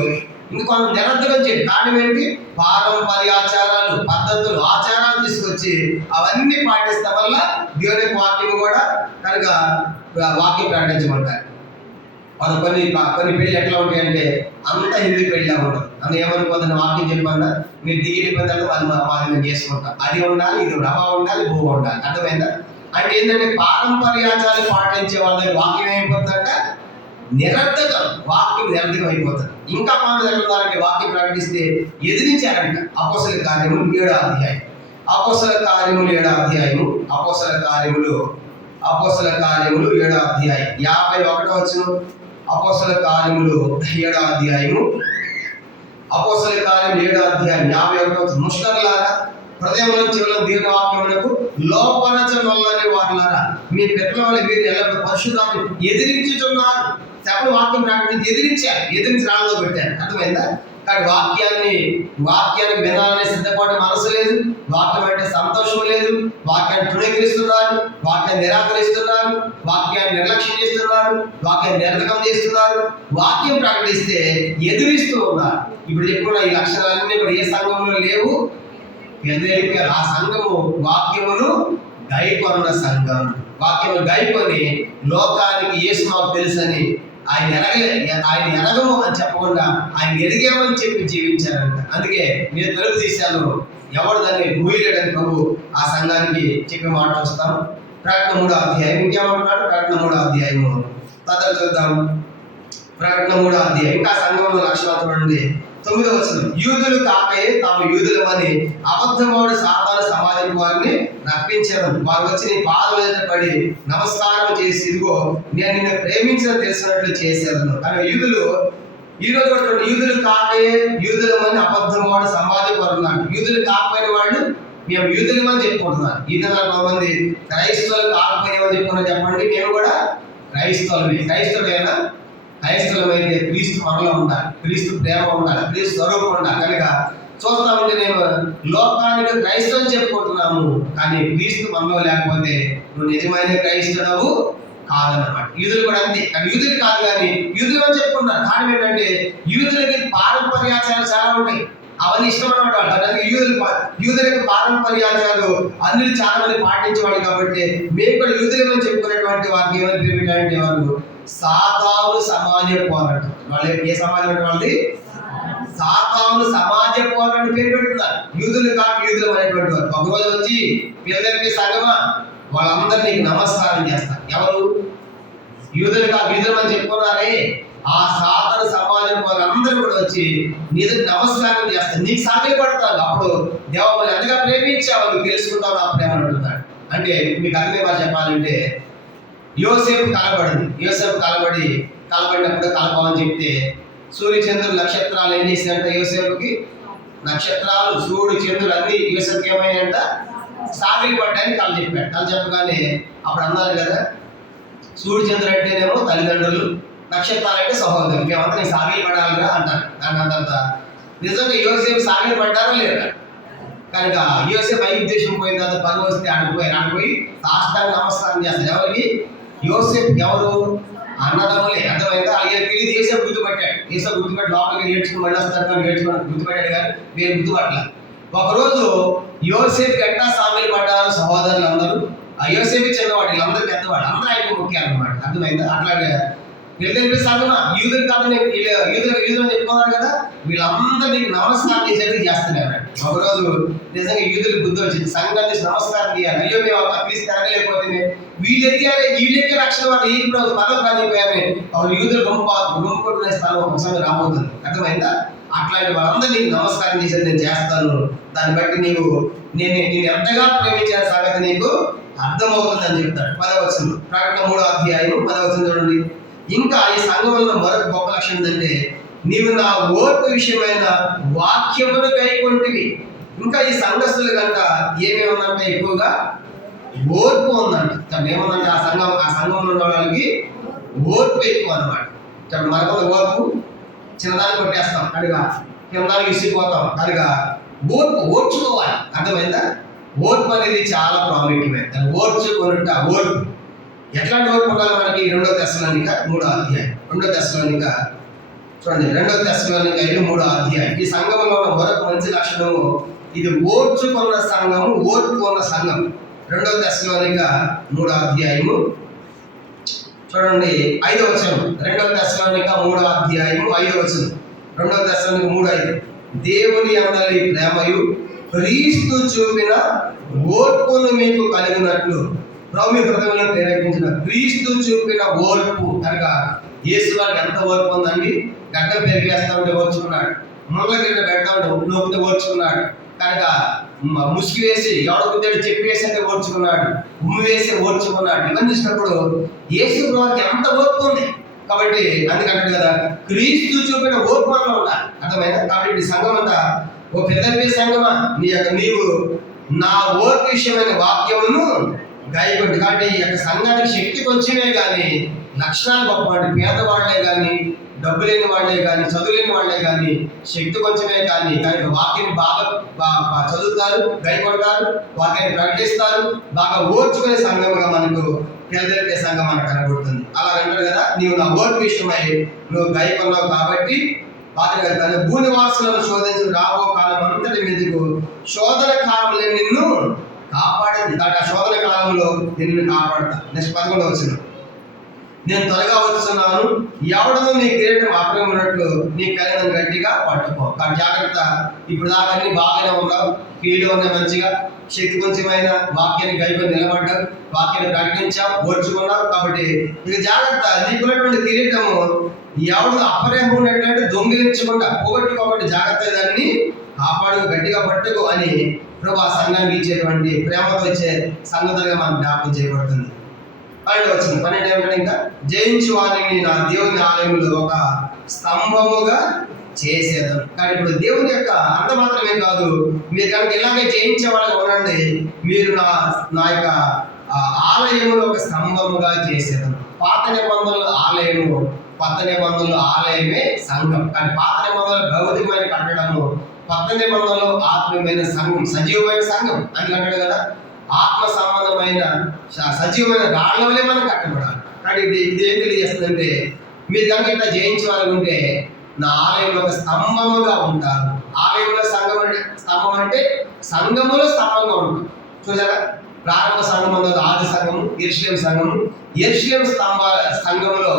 ఇంకొంత నిరర్ధకం చేయండి. కారణం ఏంటి? పారంపర్యాచారాలు, పద్ధతులు, ఆచారాలు తీసుకొచ్చి అవన్నీ పాటిస్తాం వల్ల దేవుని వాక్యం కూడా కనుక వాక్యం ప్రకటించమంటారు. కొన్ని పెళ్ళి ఎట్లా ఉంటాయంటే అంత హిందీ పెళ్ళి ఉండదు. నన్ను ఏమనుకోతుంది, వాక్యం చెప్పమన్నా మీరు దిగిపోయిన తర్వాత వాళ్ళు మేము చేసుకుంటాం. అది ఉండాలి, ఇది రవ ఉండాలి, భూ ఉండాలి. అర్థమైందా? అంటే ఏంటంటే పారంపర్యాచారాలు పాటించే వాళ్ళకి వాక్యం ఏమైపోతుందంట నిరర్ధకం. వాక్యం నిరర్ధకం అయిపోతుంది. ఇంకా మనం జరుగుతారంటే వాక్యం ప్రకటిస్తే ఎదిరించారంట. అపోస్తల కార్యములు 7వ అధ్యాయం. అపోస్తల కార్యములు 7వ అధ్యాయము. అపోస్తల కార్యములు 7వ అధ్యాయం 51వ వచనం. అపోస్తల కార్యములు 7వ అధ్యాయము. అపోస్తల కార్యములు 7వ అధ్యాయం 51వ వచనం. ముష్కరులారా, హృదయంలో చివరి దేవుని వాక్యమునకు లోపరచడం వల్లనే వారులారా, మీ పిల్లల వల్ల మీరు ఎల్లప్పుడూ పరిశుద్ధాత్మ ఎదిరించుతున్నారు. చెప్పని వాక్యం ప్రకటించి ఎదిరించి రాళ్ళలో పెట్టారు. అర్థమైందా? కానీ వాక్యానికి వినాలనే సిద్ధపడే మనసు లేదు. వాక్యం అంటే సంతోషం లేదు. వాక్యాన్ని తృణీకరిస్తున్నారు, వాక్యాన్ని నిరాకరిస్తున్నారు, వాక్యాన్ని నిర్లక్ష్యం చేస్తున్నారు, వాక్యాన్ని నిరర్ధకం చేస్తున్నారు. వాక్యం ప్రకటిస్తే ఎదిరిస్తూ ఉన్నారు. ఇప్పుడు చెప్పుకున్న ఈ లక్షణాలన్నీ ఇప్పుడు ఏ సంఘంలో లేవు. ఆ సంఘము వాక్యమును గైకొన్న సంఘం. వాక్యము గైకొని లోకానికి యేసు మాకు తెలుసని ఆయన ఎరగము అని చెప్పకుండా ఆయన ఎదిగామని చెప్పి జీవించారంట. అందుకే నేను తలుపు తీశాను, ఎవరు దాన్ని భూయలేడని ప్రభు ఆ సంఘానికి చెప్పి మాట వస్తాం. ప్రకటన 3వ అధ్యాయం. ఇంకేమంటున్నాడు? ప్రకటన 3వ అధ్యాయము తర్వాత చూద్దాం. ప్రకటన 3వ అధ్యాయం. ఇంకా సంఘంలో లక్షణాలు చూడండి. 9వ వచనం. యూదులు కాకయే తాము యూదులమని అబద్ధమోడు సాతాను సమాజం వారిని రప్పించారు. వారు వచ్చి నీ పాదముల మీద పడి నమస్కారం చేసి, ఇదిగో నేను నిన్ను ప్రేమించిన తెలిసినట్లు చేశాను. కానీ యూదులు ఈరోజు యూదులు కాకయే యూదులమని అబద్ధమోడు సమాజం వారు ఉన్నారు. యూదులు కాకపోయిన వాళ్ళు మేము యూదులమని చెప్పుకుంటున్నారు. ఈ విధంగా కొంతమంది క్రైస్తవులు కాకపోయినామని చెప్పుకున్నారు. చెప్పండి, మేము కూడా క్రైస్తవులైనా క్రైస్తవులమైతే క్రీస్తు మనలో ఉండాలి, క్రీస్తు ప్రేమ ఉండాలి, క్రీస్తు స్వరూపం ఉండాలి. కనుక చూస్తా ఉంటే నేను లోకానికి క్రైస్తవం చెప్పుకుంటున్నాము, కానీ క్రీస్తు మనలో లేకపోతే నువ్వు నిజమైన క్రైస్తవుడు కాదన్నమాట. యూదులు కూడా అంతే. కానీ యూదులు కాదు, కానీ యూదులు అని చెప్పుకున్నారు. కారణం ఏంటంటే యూదులకి పారంపర్యాచారాలు చాలా ఉంటాయి. అవన్నీ ఇష్టం అన్నమాట వాళ్ళు. అందుకే యూదులకు పారంపర్యాచారాలు అన్ని చాలా మంది పాటించేవాళ్ళు. కాబట్టి మేము కూడా యూదులని చెప్పుకున్నటువంటి వారికి ఏమని పేరు పెట్టారంటే వారు సాతాను సమాజ పోరాటం. వాళ్ళు ఏ సమాజం అంటే వాళ్ళది సాతాను సమాజ పోరాటం పేరు పెడుతున్నారు. యూదులు కాదు యూదులు అనేటువంటి వారు ఒకరోజు వచ్చి పిల్లలకి సంగమా వాళ్ళందరూ నీకు నమస్కారం చేస్తారు. ఎవరు? యూదులు కాదు యూదులు అని చెప్పుకున్నారే ఆ సాతాను సమాజం వాళ్ళందరూ కూడా వచ్చి నీకు నమస్కారం చేస్తారు, నీకు సాగిలి పడతారు. అప్పుడు దేవాలు ఎంతగా ప్రేమించావు నువ్వు తెలుసుకుంటావు నా ప్రేమ అంటున్నాడు. అంటే మీకు అర్థమే చెప్పాలంటే యోసేపు కలబడినప్పుడు కలపమని చెప్తే సూర్యచంద్రులు నక్షత్రాలు ఏం చేశాయంట యోసేపుకి? నక్షత్రాలు సూర్యుడు చంద్రులు అన్ని యోసేపుకి ఏమయ్యాయంట? సాగిలి పడ్డాయని కళ చెప్పాడు. కళ చెప్పగానే అప్పుడు అన్నారు కదా, సూర్యుడు చంద్రుడు అంటేనేమో తల్లిదండ్రులు, నక్షత్రాలు అంటే సహోదరులు, మేమంతా నీకు సాగిలి పడాలిరా అంటారు. దాని అంత నిజంగా యోసేపు సాగిలి పడ్డారా లేదా? కనుక యోసేపు ఐగుప్తు దేశం పోయిన తర్వాత పని వస్తే ఆడిపోయి సాష్టాంగ నమస్కారం చేస్తారు. ఎవరికి? యోసేపు. ఎవరు? అన్నదమ్ములే. అర్థమైందా? అలాగే తెలియదు. యోసేపు గుర్తుపెట్టి లోపలికి నేర్చుకుని మళ్ళీ వస్తారు, నేర్చుకుని గుర్తుపెట్టాడు కానీ మీరు గుర్తుపట్ల. ఒకరోజు యోసేపు ఎట్టా సాగిలి పడ్డారు సహోదరులు అందరూ. ఆ యోసేపు చిన్నవాడు, వీళ్ళందరూ పెద్దవాడు, అందరూ ఆయన ముఖ్యాలు అనమాట. అర్థమైందా? అట్లాగే వీళ్ళకి సంగమా యూదులు కాదు యూదులు చెప్పుకున్నారు కదా, వీళ్ళందరూ నీకు నమస్కారం చేసేది చేస్తున్నారు. ఒకరోజు నిజంగా యూదులకు బుద్ధి వచ్చింది, సంఘాన్ని నమస్కారం చేయాలి. అయ్యో మేము క్రీస్తు తిరగలేకపోతే వీళ్ళకి రక్షణ వాళ్ళు ఈ పదవి కానిపోయామే యూదులు గుంపుకునే స్థలం ఒకసారి రాబోతుంది. అర్థమైందా? అట్లాంటి వాళ్ళందరూ నీకు నమస్కారం చేసేది నేను చేస్తాను. దాన్ని బట్టి నేను ఎంతగా ప్రేమించిన సంగతి నీకు అర్థమవుతుందని చెప్తాడు. 10వ వచనం. ప్రకటన 3వ అధ్యాయం 10వ వచనం చూడండి. ఇంకా ఈ సంఘంలో మరొక గొప్ప లక్షణం ఏంటంటే నీవు నా ఓర్పు విషయమైన వాక్యమును కైకొంటివి. ఇంకా ఈ సంఘస్థుల కనుక ఏమేమి ఉందంటే ఎక్కువగా ఓర్పు ఉందంట. ఏముందంటే ఆ సంఘంలో ఉన్న వాళ్ళకి ఓర్పు ఎక్కువ అనమాట. మనకు ఓర్పు చిన్నదాన్ని కొట్టేస్తాం కనుక, చిన్నదానికి ఇసిపోతాం కనుక ఓర్చుకోవాలి. అర్థమైందా? ఓర్పు అనేది చాలా ప్రాముఖ్యమైనది. ఓర్చుకొనుట, ఓర్పు. ఎట్లాంటి ఓర్పు ఉండాలి మనకి? 2 తెస్సలోనిక 3వ అధ్యాయం. 2 తెస్సలోనిక చూడండి, 2 తెస్సలోనిక 3వ అధ్యాయం. ఈ సంఘంలో ఉన్న మరొక మంచి లక్షణము, ఇది ఓర్చుకున్న సంఘము, ఓర్పు ఉన్న సంఘం. 2 తెస్సలోనిక 3వ అధ్యాయము చూడండి 5వ వచనం. 2 తెస్సలోనిక 3వ అధ్యాయము 5వ వచనం. 2 తెస్సలోనిక 3:5. దేవుని యందలి ప్రేమయు క్రీస్తు చూపిన ఓర్పును మీకు కలిగినట్లు ప్రభు మీ హృదయంలో ప్రేరేపించిన క్రీస్తు చూపిన ఓర్పు. కనుక యేసు వారికి ఎంత ఓర్పు ఉందండి? గడ్డ పెరిగేస్తా ఉంటే ఓర్చుకున్నాడు, ముళ్ళ గిడ్డ పెడతా ఉంటే నొప్పితే ఓర్చుకున్నాడు, కనుక ముసుగు వేసి ఎవడకుతాడు చెప్పేసి అంటే ఓర్చుకున్నాడు, ఉమ్మి వేసి ఓర్చుకున్నాడు. ఇవన్నీ చూసినప్పుడు యేసు వారికి ఎంత ఓర్పు ఉంది. కాబట్టి అందుకంటాడు కదా, క్రీస్తు చూపిన ఓర్పు మనలో ఉండాలి. అర్థమైనా? కాబట్టి సంఘం అంతా, ఓ పెద్ద సంఘమా, నీవు నా ఓర్పు విషయమైన వాక్యమును గాయపడి. కాబట్టి ఈ యొక్క సంఘానికి శక్తి కొంచెమే కానీ లక్షణాలు గొప్పవాడు. పేదవాళ్లే కానీ, డబ్బు లేని వాళ్ళే కానీ, చదువు లేని వాళ్ళే కానీ, శక్తి కొంచెమే కానీ వాక్యాన్ని బాగా చదువుతారు, గాయపడతారు, వాక్యాన్ని ప్రకటిస్తారు, బాగా ఓర్చుకునే సంఘంగా మనకు పేదరికే సంఘం మనకు కనబడుతుంది. అలా అంటారు కదా, నీవు నా ఓర్పు విషయమై నువ్వు గాయపడినావు కాబట్టి భూనివాసులను శోధించి రాబో కాలం అంతటి మీదకు శోధన కాలంలో నిన్ను కాపాడింది. ఆ శోధన కాలంలో నిన్ను కాపాడతా. నెక్స్ట్ 11వ వచనం. నేను త్వరగా వస్తున్నాను, ఎవడను నీ కిరీటం ఆక్రమించినట్లు నీ కలిగిన గట్టిగా పట్టుకో. కాబట్టి జాగ్రత్త. ఇప్పుడు దాకా అన్ని బాగానే ఉన్నావు, కిరీటం ఉంది మంచిగా, శక్తి కొంచెమైన వాక్యాన్ని గైపై నిలబడ్డావు, వాక్యాన్ని ప్రకటించావు, ఓర్చుకున్నావు. కాబట్టి ఇక జాగ్రత్త. నీకున్నటువంటి కిరీటము ఎవడు అపరేహమైనట్లయితే దొంగిలించకుండా పోగొట్టుకోకుండా జాగ్రత్త దాన్ని కాపాడు, గట్టిగా పట్టుకో అని ప్రభు ఆ సంఘానికి ఇచ్చేటువంటి ప్రేమతో ఇచ్చే సంగతులుగా మనకు జ్ఞాపకం చేయబడుతుంది. 12వ వచనం. 12 ఏమిటంటే, ఇంకా జయించు వారిని నా దేవుని ఆలయంలో ఒక స్తంభముగా చేసేదాం. కానీ ఇప్పుడు దేవుని యొక్క అంత మాత్రమే కాదు, మీరు కనుక ఇలాగే జయించే వాళ్ళగా ఉండండి, మీరు నా యొక్క ఆలయంలో ఒక స్తంభముగా చేసేదాం. పాత నిబంధనల ఆలయము, కొత్త నిబంధనల ఆలయమే సంఘం. కానీ పాత నిబంధనలు భౌతికమైన కట్టడము, కొత్త నిబంధనలు ఆత్మీయమైన సంఘం, సజీవమైన సంఘం. అందుకంటాడు కదా, ఆత్మ సంబంధమైన సజీవమైన రాళ్ల వల్లే మనం కట్టబడాలి. కానీ ఇది ఏం తెలియజేస్తుందంటే, మీరు కనుక ఇట్లా జయించేవాళ్ళు ఉంటే నా ఆలయంలో ఒక స్తంభముగా ఉంటారు. ఆలయంలో స్తంభం అంటే సంఘములో స్తంభంగా ఉంటుంది. చూసారా, ప్రారంభ సంఘం అన్నది ఆది సంఘము, యెరూషలేము సంఘము. యెరూషలేము సంఘములో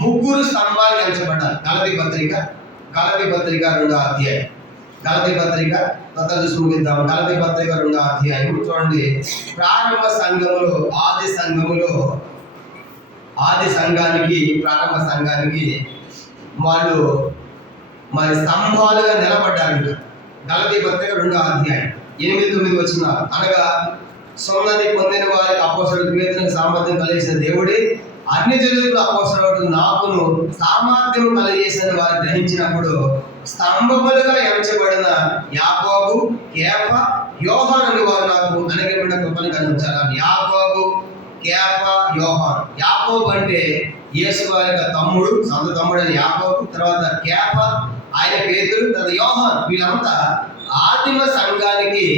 3 స్తంభాలు ఎంచబడ్డారు. గలతీ పత్రిక 2వ అధ్యాయం. గలతీ పత్రిక చూసి ముగిద్దాం. గలతీ పత్రిక 2వ అధ్యాయం చూడండి. ప్రారంభ సంఘములో ఆది సంఘానికి, ప్రారంభ సంఘానికి వాళ్ళు మరి స్తంభాలుగా నిలబడ్డారు. గలతీ పత్రిక 2వ అధ్యాయం 8-9 వచనం. అనగా సున్నతి పొందిన వారికి అపోస్తలుడు పేతురుకు సామర్థ్యం కలిగించిన దేవుడే అన్ని జనులకు అపోస్తలుడు నాకును సామర్థ్యం కలిగేసిన వారు గ్రహించినప్పుడు స్తంభములుగా ఎంచబడిన యాకోబు, కేఫ, యోహాను వారు నాకు అనుగ్రహించిన కృపను కనుగొంచారు. యాకోబు, కేఫ, యోహాను. యాకోబు అంటే యేసు వారి తమ్ముడు, సొంత తమ్ముడు అని యాకోబు. తర్వాత కేఫ, ఆయన పేతురు. తర్వాత యోహాను. వీళ్ళంతా ఆదిమ సంఘానికి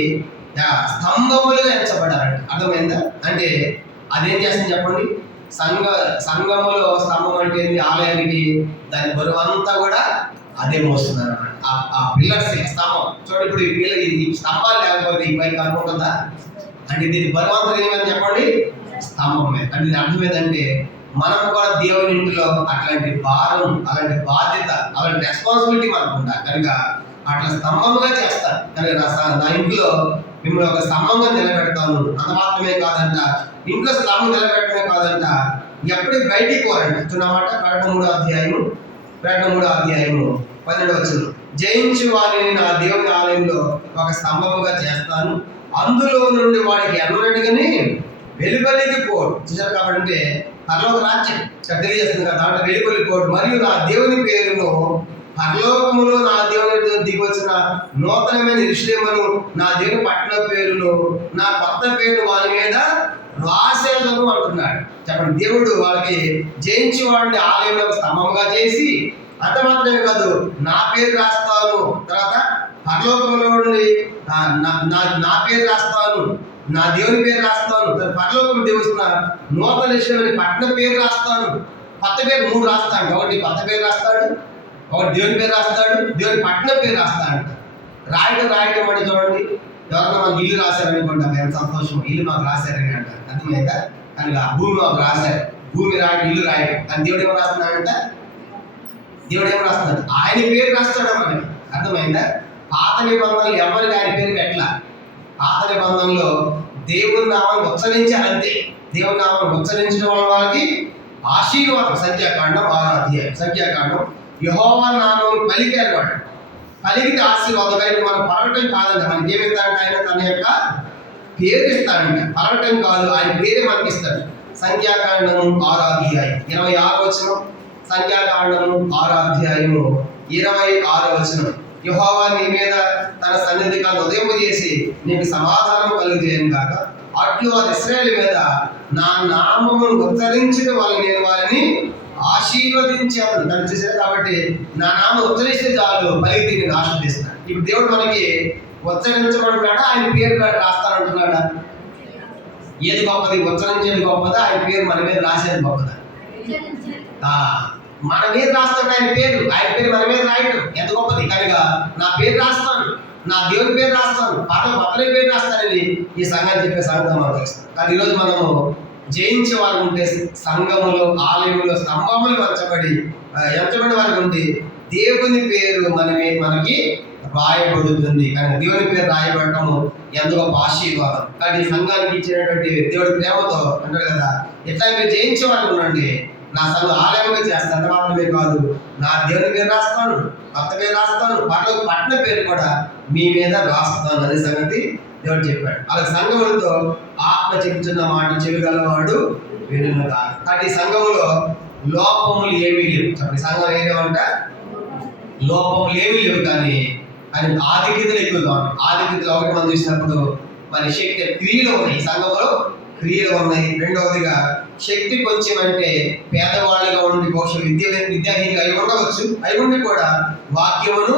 స్తంభములుగా ఎంచబడ్డారంట. అర్థమైందా? అంటే అదేం చేస్తుంది చెప్పండి. సంఘములో స్తంభం అంటే ఆలయానికి దాని బరువు అంతా కూడా అదే మోస్తున్నారు అన్నమాట. ఆ పిల్లర్స్, స్తంభం చూడండి. ఇప్పుడు ఈ స్తంభాలు లేకపోతే ఈ పైకి అనుకుంటుందా? అంటే దీని బరువు అంతా ఏమని చెప్పండి, స్తంభమే. అంటే దీని అర్థం ఏంటంటే, మనం కూడా దేవుని ఇంటిలో అట్లాంటి భారం, అలాంటి బాధ్యత, అలాంటి రెస్పాన్సిబిలిటీ మనకు ఉండాలి. కనుక అట్లా స్తంభంగా చేస్తారు. కనుక నా ఇంట్లో మిమ్మల్ని ఒక స్తంభంగా నిలబెడతాను. అంత మాత్రమే కాదంట, ఇంట్లో స్తంభం నిలబెట్టడమే కాదంట, ఎప్పటికీ బయటికి పోరండి. చూడమాట ప్రకటన 3వ అధ్యాయము 12వ వచనం. జయించు వారిని నా దేవుని ఆలయంలో ఒక స్తంభముగా చేస్తాను, అందులో నుండి వాడికి ఎన్నటిగానే వెలుపలికి పోడు. చూసారు కాబట్టి పరలోక రాజ్యం తెలియజేస్తుంది కదా, దాంట్లో వెలుపలికి పోడు. మరియు నా దేవుని పేరును పరలోకములో నా దేవుని దిగి వచ్చిన నూతనమైన యెరూషలేమును, నా దేవుని పట్టణ పేరును, నా కొత్త పేరు వారి మీద రాసేదను అంటున్నాడు. చెప్పండి, దేవుడు వాళ్ళకి జయించి వాడిని ఆలయంలో స్తంభంగా చేసి అంత మాత్రమే కాదు, నా పేరు రాస్తాను, తర్వాత పరలోకంలో నా పేరు రాస్తాను, నా దేవుని పేరు రాస్తాను, పరలోకం దేవుస్తున్న నూతన యెరూషలేము పట్టణ పేరు రాస్తాను, కొత్త పేరు 3 రాస్తాడు. ఒకటి కొత్త పేరు రాస్తాడు, ఒకటి దేవుని పేరు రాస్తాడు, దేవుని పట్టణ పేరు రాస్తాడంట. రాయటం అంటే చూడండి, ఎవరన్నా మాకు ఇల్లు రాశారనుకుంటాం, ఎంత సంతోషం, ఇల్లు మాకు రాశారని అంటారు. అర్థమైందా? కనుక భూమి మాకు రాశారు, భూమి రాయటం, ఇల్లు రాయటం. కానీ దేవుడు ఏమో రాస్తున్నాడంట, దేవుడు ఏమో రాస్తున్నాడు, ఆయన పేరు రాస్తాడు మనకి. అర్థమైందా? పాత నిబంధనలు ఎవరికి ఆయన పేరు పెట్టలా. పాత నిబంధనలో దేవుని నామాన్ని ఉచ్చరించాలంతే. దేవుని నామాన్ని ఉచ్చరించడం వల్ల వాళ్ళకి ఆశీర్వాదం. సంఖ్యాకాండం 6వ అధ్యాయం. సంఖ్యాకాండం యెహోవా నామం పలికారు వాడు, పలికితే ఆశీర్వాదం. కానీ మనం పలకటం కాదంట, మనకి ఏమి ఇస్తాడంటే ఆయన తన యొక్క పేరు ఇస్తాడంట, పలకటం కాదు, ఆయన పేరే మనకి ఇస్తాడు. సంఖ్యాకాండము 6వ అధ్యాయం 26వ వచనం. సంఖ్యాకాండము 6వ అధ్యాయము 26వ వచనం. యెహోవా నీ మీద తన సన్నిధి కాదు ఉదయం చేసి నీకు సమాధానం కలుగజేయను గాక, అట్లు వారి ఇశ్రాయేలు మీద నా నామమును ఉచ్చరించడం వల్ల నేను వారిని ఆశీర్వదించాను. నన్ను చూసారు కాబట్టి నా నామం ఉచ్చరిస్తే చాలు, పలికి నేను ఆశీర్వదిస్తాను. ఇప్పుడు దేవుడు మనకి ఉచ్చరించబడుతున్నాడా, ఆయన పేరు రాస్తానంటున్నాడా? ఏది గొప్పది? ఉచ్చరించేది గొప్పదా, ఆయన పేరు మన మీద రాసేది గొప్పదా? మన మీద రాస్తాడు ఆయన పేరు, ఆయన పేరు మన మీద రాయటం ఎంత గొప్పది. కనుక నా పేరు రాస్తాను, నా దేవుని పేరు రాస్తాను, పక్కనే పేరు రాస్తానని ఈ సంఘాన్ని చెప్పే సంగతి మనం తెలుస్తాం. కానీ ఈరోజు మనము జయించే వారు ఉంటే సంఘములో, ఆలయంలో స్తంభములు ఎంచబడి వారికి ఉంది, దేవుని పేరు మనకి రాయబడుతుంది. కానీ దేవుని పేరు రాయబడటము ఎంతో గొప్ప ఆశీర్వాదం. కానీ ఈ సంఘానికి ఇచ్చినటువంటి దేవుడి ప్రేమతో అంటారు కదా, ఎట్లా మీరు జయించే వారు ఉండండి, నా సంఘం ఆలయంగా చేస్తాను. అంత మాత్రమే కాదు, నా దేవుని పేరు రాస్తాను, కొత్త పేరు రాస్తాను, పట్టణ పేరు కూడా మీ మీద రాస్తాను అనే సంగతి దేవుడు చెప్పాడు. అలా సంఘములతో ఆత్మ చెప్తున్న మాట చెవిగలవాడు వినును కాదు. కాబట్టి సంఘములో లోపములు ఏమీ లేవు. చెప్పండి, సంఘం ఏమంట లోపములు ఏమీ లేవు. కానీ ఆయన ఆధిక్యతలు ఎక్కువగా ఉన్నాయి. ఆధిక్యతలు ఒకటి మనం చూసినప్పుడు మరి శక్తి క్రియలు ఉన్నాయి, ఈ సంఘంలో క్రియలు ఉన్నాయి. రెండవదిగా శక్తి కొంచెం అంటే పేదవాళ్ళుగా ఉండి బహుశా విద్యాహీనంగా అయి ఉండవచ్చు, అయి ఉండి కూడా వాక్యమును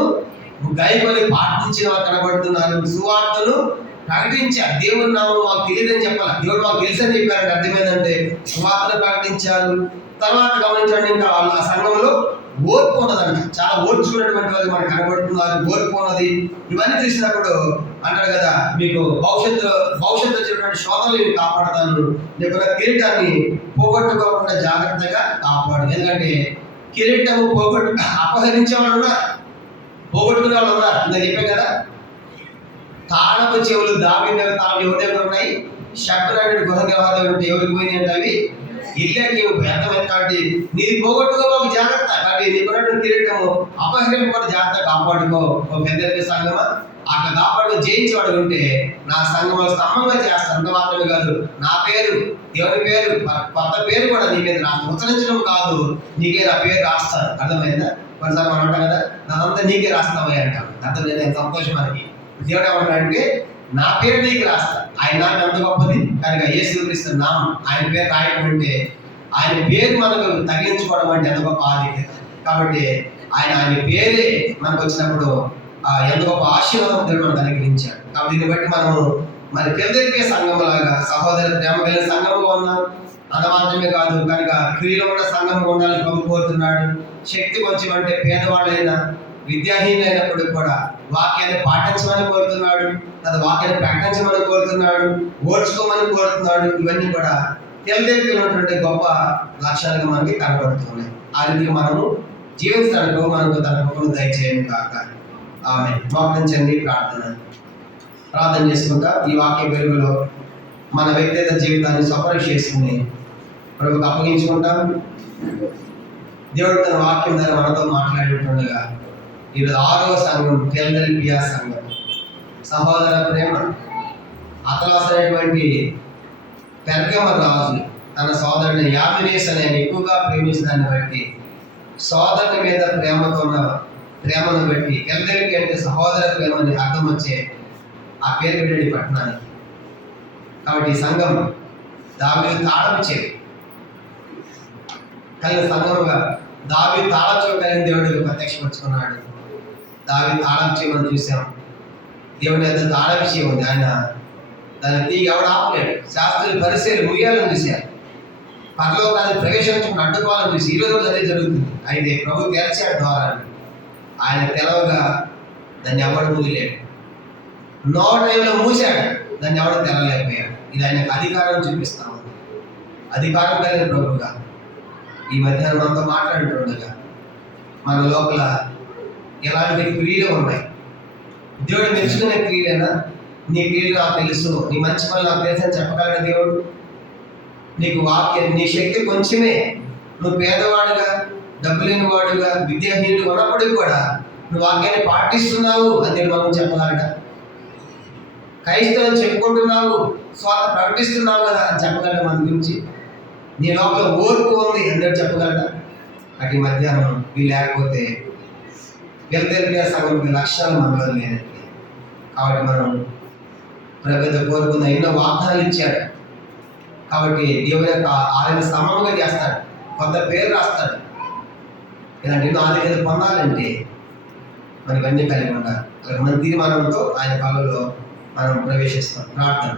గైకొని పాటించిన వారు కనబడుతున్నారు. సువార్తను ప్రకటించారు. దేవుని నామం మాకు తెలియదని చెప్పాలి, దేవుడు మాకు తెలుసని చెప్పారంటే అర్థమైందంటే సువార్తను ప్రకటించారు. తర్వాత గమనించండి, ఇంకా వాళ్ళ ఆ సంఘంలో ఓర్పు ఉన్నదంట, చాలా ఓర్చుకున్నటువంటి వాళ్ళు మనకు కనబడుతున్నారు, ఓర్పు ఉన్నది. ఇవన్నీ చూసినప్పుడు అంటారు కదా, మీకు భవిష్యత్తు వచ్చేటువంటి శోధనలు నేను కాపాడుతాను, లేకపోతే కిరీటాన్ని పోగొట్టుకోకుండా జాగ్రత్తగా కాపాడు. ఎందుకంటే కిరీటము అపహరించే వాళ్ళు ఉన్నారు, పోగొట్టుకునే వాళ్ళు ఉన్నారు. నేను చెప్పాను కదా, తాళపు చెవులు దావీదు తాళం ఎవరి దగ్గర ఉన్నాయి, శబ్దం అనే గృహ వ్యవహారం ఉంటే ఎవరికి పోయినాయి అంటే అవి ఇళ్ళకి వ్యర్థమైన. కాబట్టి నీది పోగొట్టుకోవాలి జాగ్రత్త. కాబట్టి నీకు కిరీటము అపహరణ కూడా జాగ్రత్త కాపాడుకో. ఒక పెద్ద సంఘమా అట్లా కాపాడుకో. జయించేవాడు ఉంటే నా సంఘంలో స్తంభంగా చేస్తాను. అంత మాత్రమే కాదు, నా పేరు, దేవుని పేరు, కొత్త పేరు కూడా నీ మీద రాస్తాను. ఉచ్చరించడం కాదు, నీకే నా పేరు రాస్తాను. అర్థమైందా? కొన్నిసార్లు మనం అంటాం కదా, నాదంతా నీకే రాస్తామని అంటాం. అర్థమైందా? ఎంత సంతోషం మనకి. దేవుడు ఏమంటాడంటే నా పేరు నీకు రాస్తా. ఆయన నామం ఎంత గొప్పది. కనుక యేసుక్రీస్తు నామం, ఆయన పేరు రాయడం అంటే, ఆయన పేరు మనకు తగిలించుకోవడం అంటే ఎంత గొప్ప ఆధిక్యత. కాబట్టి ఆయన పేరే మనకు వచ్చినప్పుడు ఎంత గొప్ప ఆశీర్వాదం దేవుడు మనకు అనుగ్రహించాడు. కాబట్టి దీన్ని బట్టి మనము మరి పిల్లలకే సంఘం లాగా సహోదర ప్రేమ కలిగిన సంఘంగా ఉన్నాం. అంత మాత్రమే కాదు, కనుక క్రియలో కూడా సంఘంగా ఉండాలని ప్రభు కోరుతున్నాడు. శక్తి కొంచెం అంటే పేదవాళ్ళైనా విద్యాహీనులైనప్పుడు కూడా వాక్యాన్ని పాటించమని కోరుతున్నాడు, తన వాక్యాన్ని ప్రకటించమని కోరుతున్నాడు, ఓర్చుకోమని కోరుతున్నాడు. ఇవన్నీ కూడా తెల్లదేవికి ఉన్నటువంటి గొప్ప లక్ష్యాలుగా మనకి కనబడుతున్నాయి. ఆ రీతిగా మనము జీవించడానికి మనకు తన కృపను దయచేయను కాక. ఆమె మోకరించండి, ప్రార్థన చేసుకుంటా ఈ వాక్య వెలుగులో మన వ్యక్తిగత జీవితాన్ని సపరేట్ చేసుకుని ప్రభుకు అప్పగించుకుంటాం. దేవుడు తన వాక్యం ద్వారా మనతో మాట్లాడుతుండగా ఈరోజు 6వ సంఘం ఫిలదెల్ఫియా సంఘం సహోదర ప్రేమ అతలాసైనటువంటి పెర్గమ రాజు తన సోదరుని యామినేస్ అనే ఎక్కువగా ప్రేమించడాన్ని బట్టి సోదరుని మీద ప్రేమతో ఉన్న ప్రేమను బట్టి ఫిలదెల్ఫియా అంటే సహోదర ప్రేమ అని అర్థం వచ్చే ఆ పేరు పెట్టాడు ఈ పట్టణానికి. కాబట్టి ఈ సంఘం దావీదు తాళపు చెవి కలిగిన సంఘముగా దావీదు తాళపు చెవి కలిగిన దేవుడికి ప్రత్యక్షపరుచుకున్నాడు. దావీదు తాళపు చెవి మనం చూసాం. దేవుని యొక్క తాళపు చెవి ఉంది. ఆయన దాన్ని తీగి ఎవడు ఆపలేడు. శాస్త్రులు పరిశీలి ముయ్యాలని చూశారు. పరలోకాన్ని ప్రవేశించుకుని అడ్డుకోవాలని చూసి ఈ రోజు అదే జరుగుతుంది. అయితే ప్రభు తెరచాడు ద్వారాన్ని. ఆయన తెలవగా దాన్ని ఎవడు మూయలేడు. నో టైంలో మూసాడు, దాన్ని ఎవడు తెరలేకపోయాడు. ఇది ఆయనకు అధికారం చూపిస్తాము. అధికారం కలిగిన ప్రభుగా ఈ మధ్యాహ్నం మనతో మాట్లాడుతుండగా మన లోపల ఎలాంటి క్రియలు ఉన్నాయి? దేవుడు మెచ్చుకునే క్రియలేనా? నీ క్రియలు నాకు తెలుసు, నీ మంచి పనులు నాకు తెలుసు అని చెప్పగలడు దేవుడు? నీకు వాక్యం, నీ శక్తి కొంచెమే, నువ్వు పేదవాడుగా, డబ్బు లేని వాడుగా, విద్యాహీనుడు ఉన్నప్పటికీ కూడా నువ్వు వాక్యాన్ని పాటిస్తున్నావు అని మనం చెప్పగలడా? క్రైస్తవం చెప్పుకుంటున్నావు, స్వాత ప్రకటిస్తున్నావు కదా అని చెప్పగలడా? మన గురించి నీ లోపల ఓర్పు ఉంది అందరూ చెప్పగలడా? అటు మధ్యాహ్నం వీళ్ళు లేకపోతే ఫిలదెల్ఫియా సంఘం లక్ష్యాలు మనలో లేనట్లే. కాబట్టి మనం ప్రభుత్వ కోరుకున్న ఎన్నో వాగ్దానాలు ఇచ్చాడు. కాబట్టి దేవుని యొక్క ఆయన సమముగా చేస్తాడు, కొత్త పేరు రాస్తాడు. ఇలాంటి ఎన్నో ఆధిక్యత పొందాలంటే మనకి అన్నీ కలిగి ఉండాలి. మన తీర్మానంతో ఆయన కళలో మనం ప్రవేశిస్తాం. ప్రార్థన.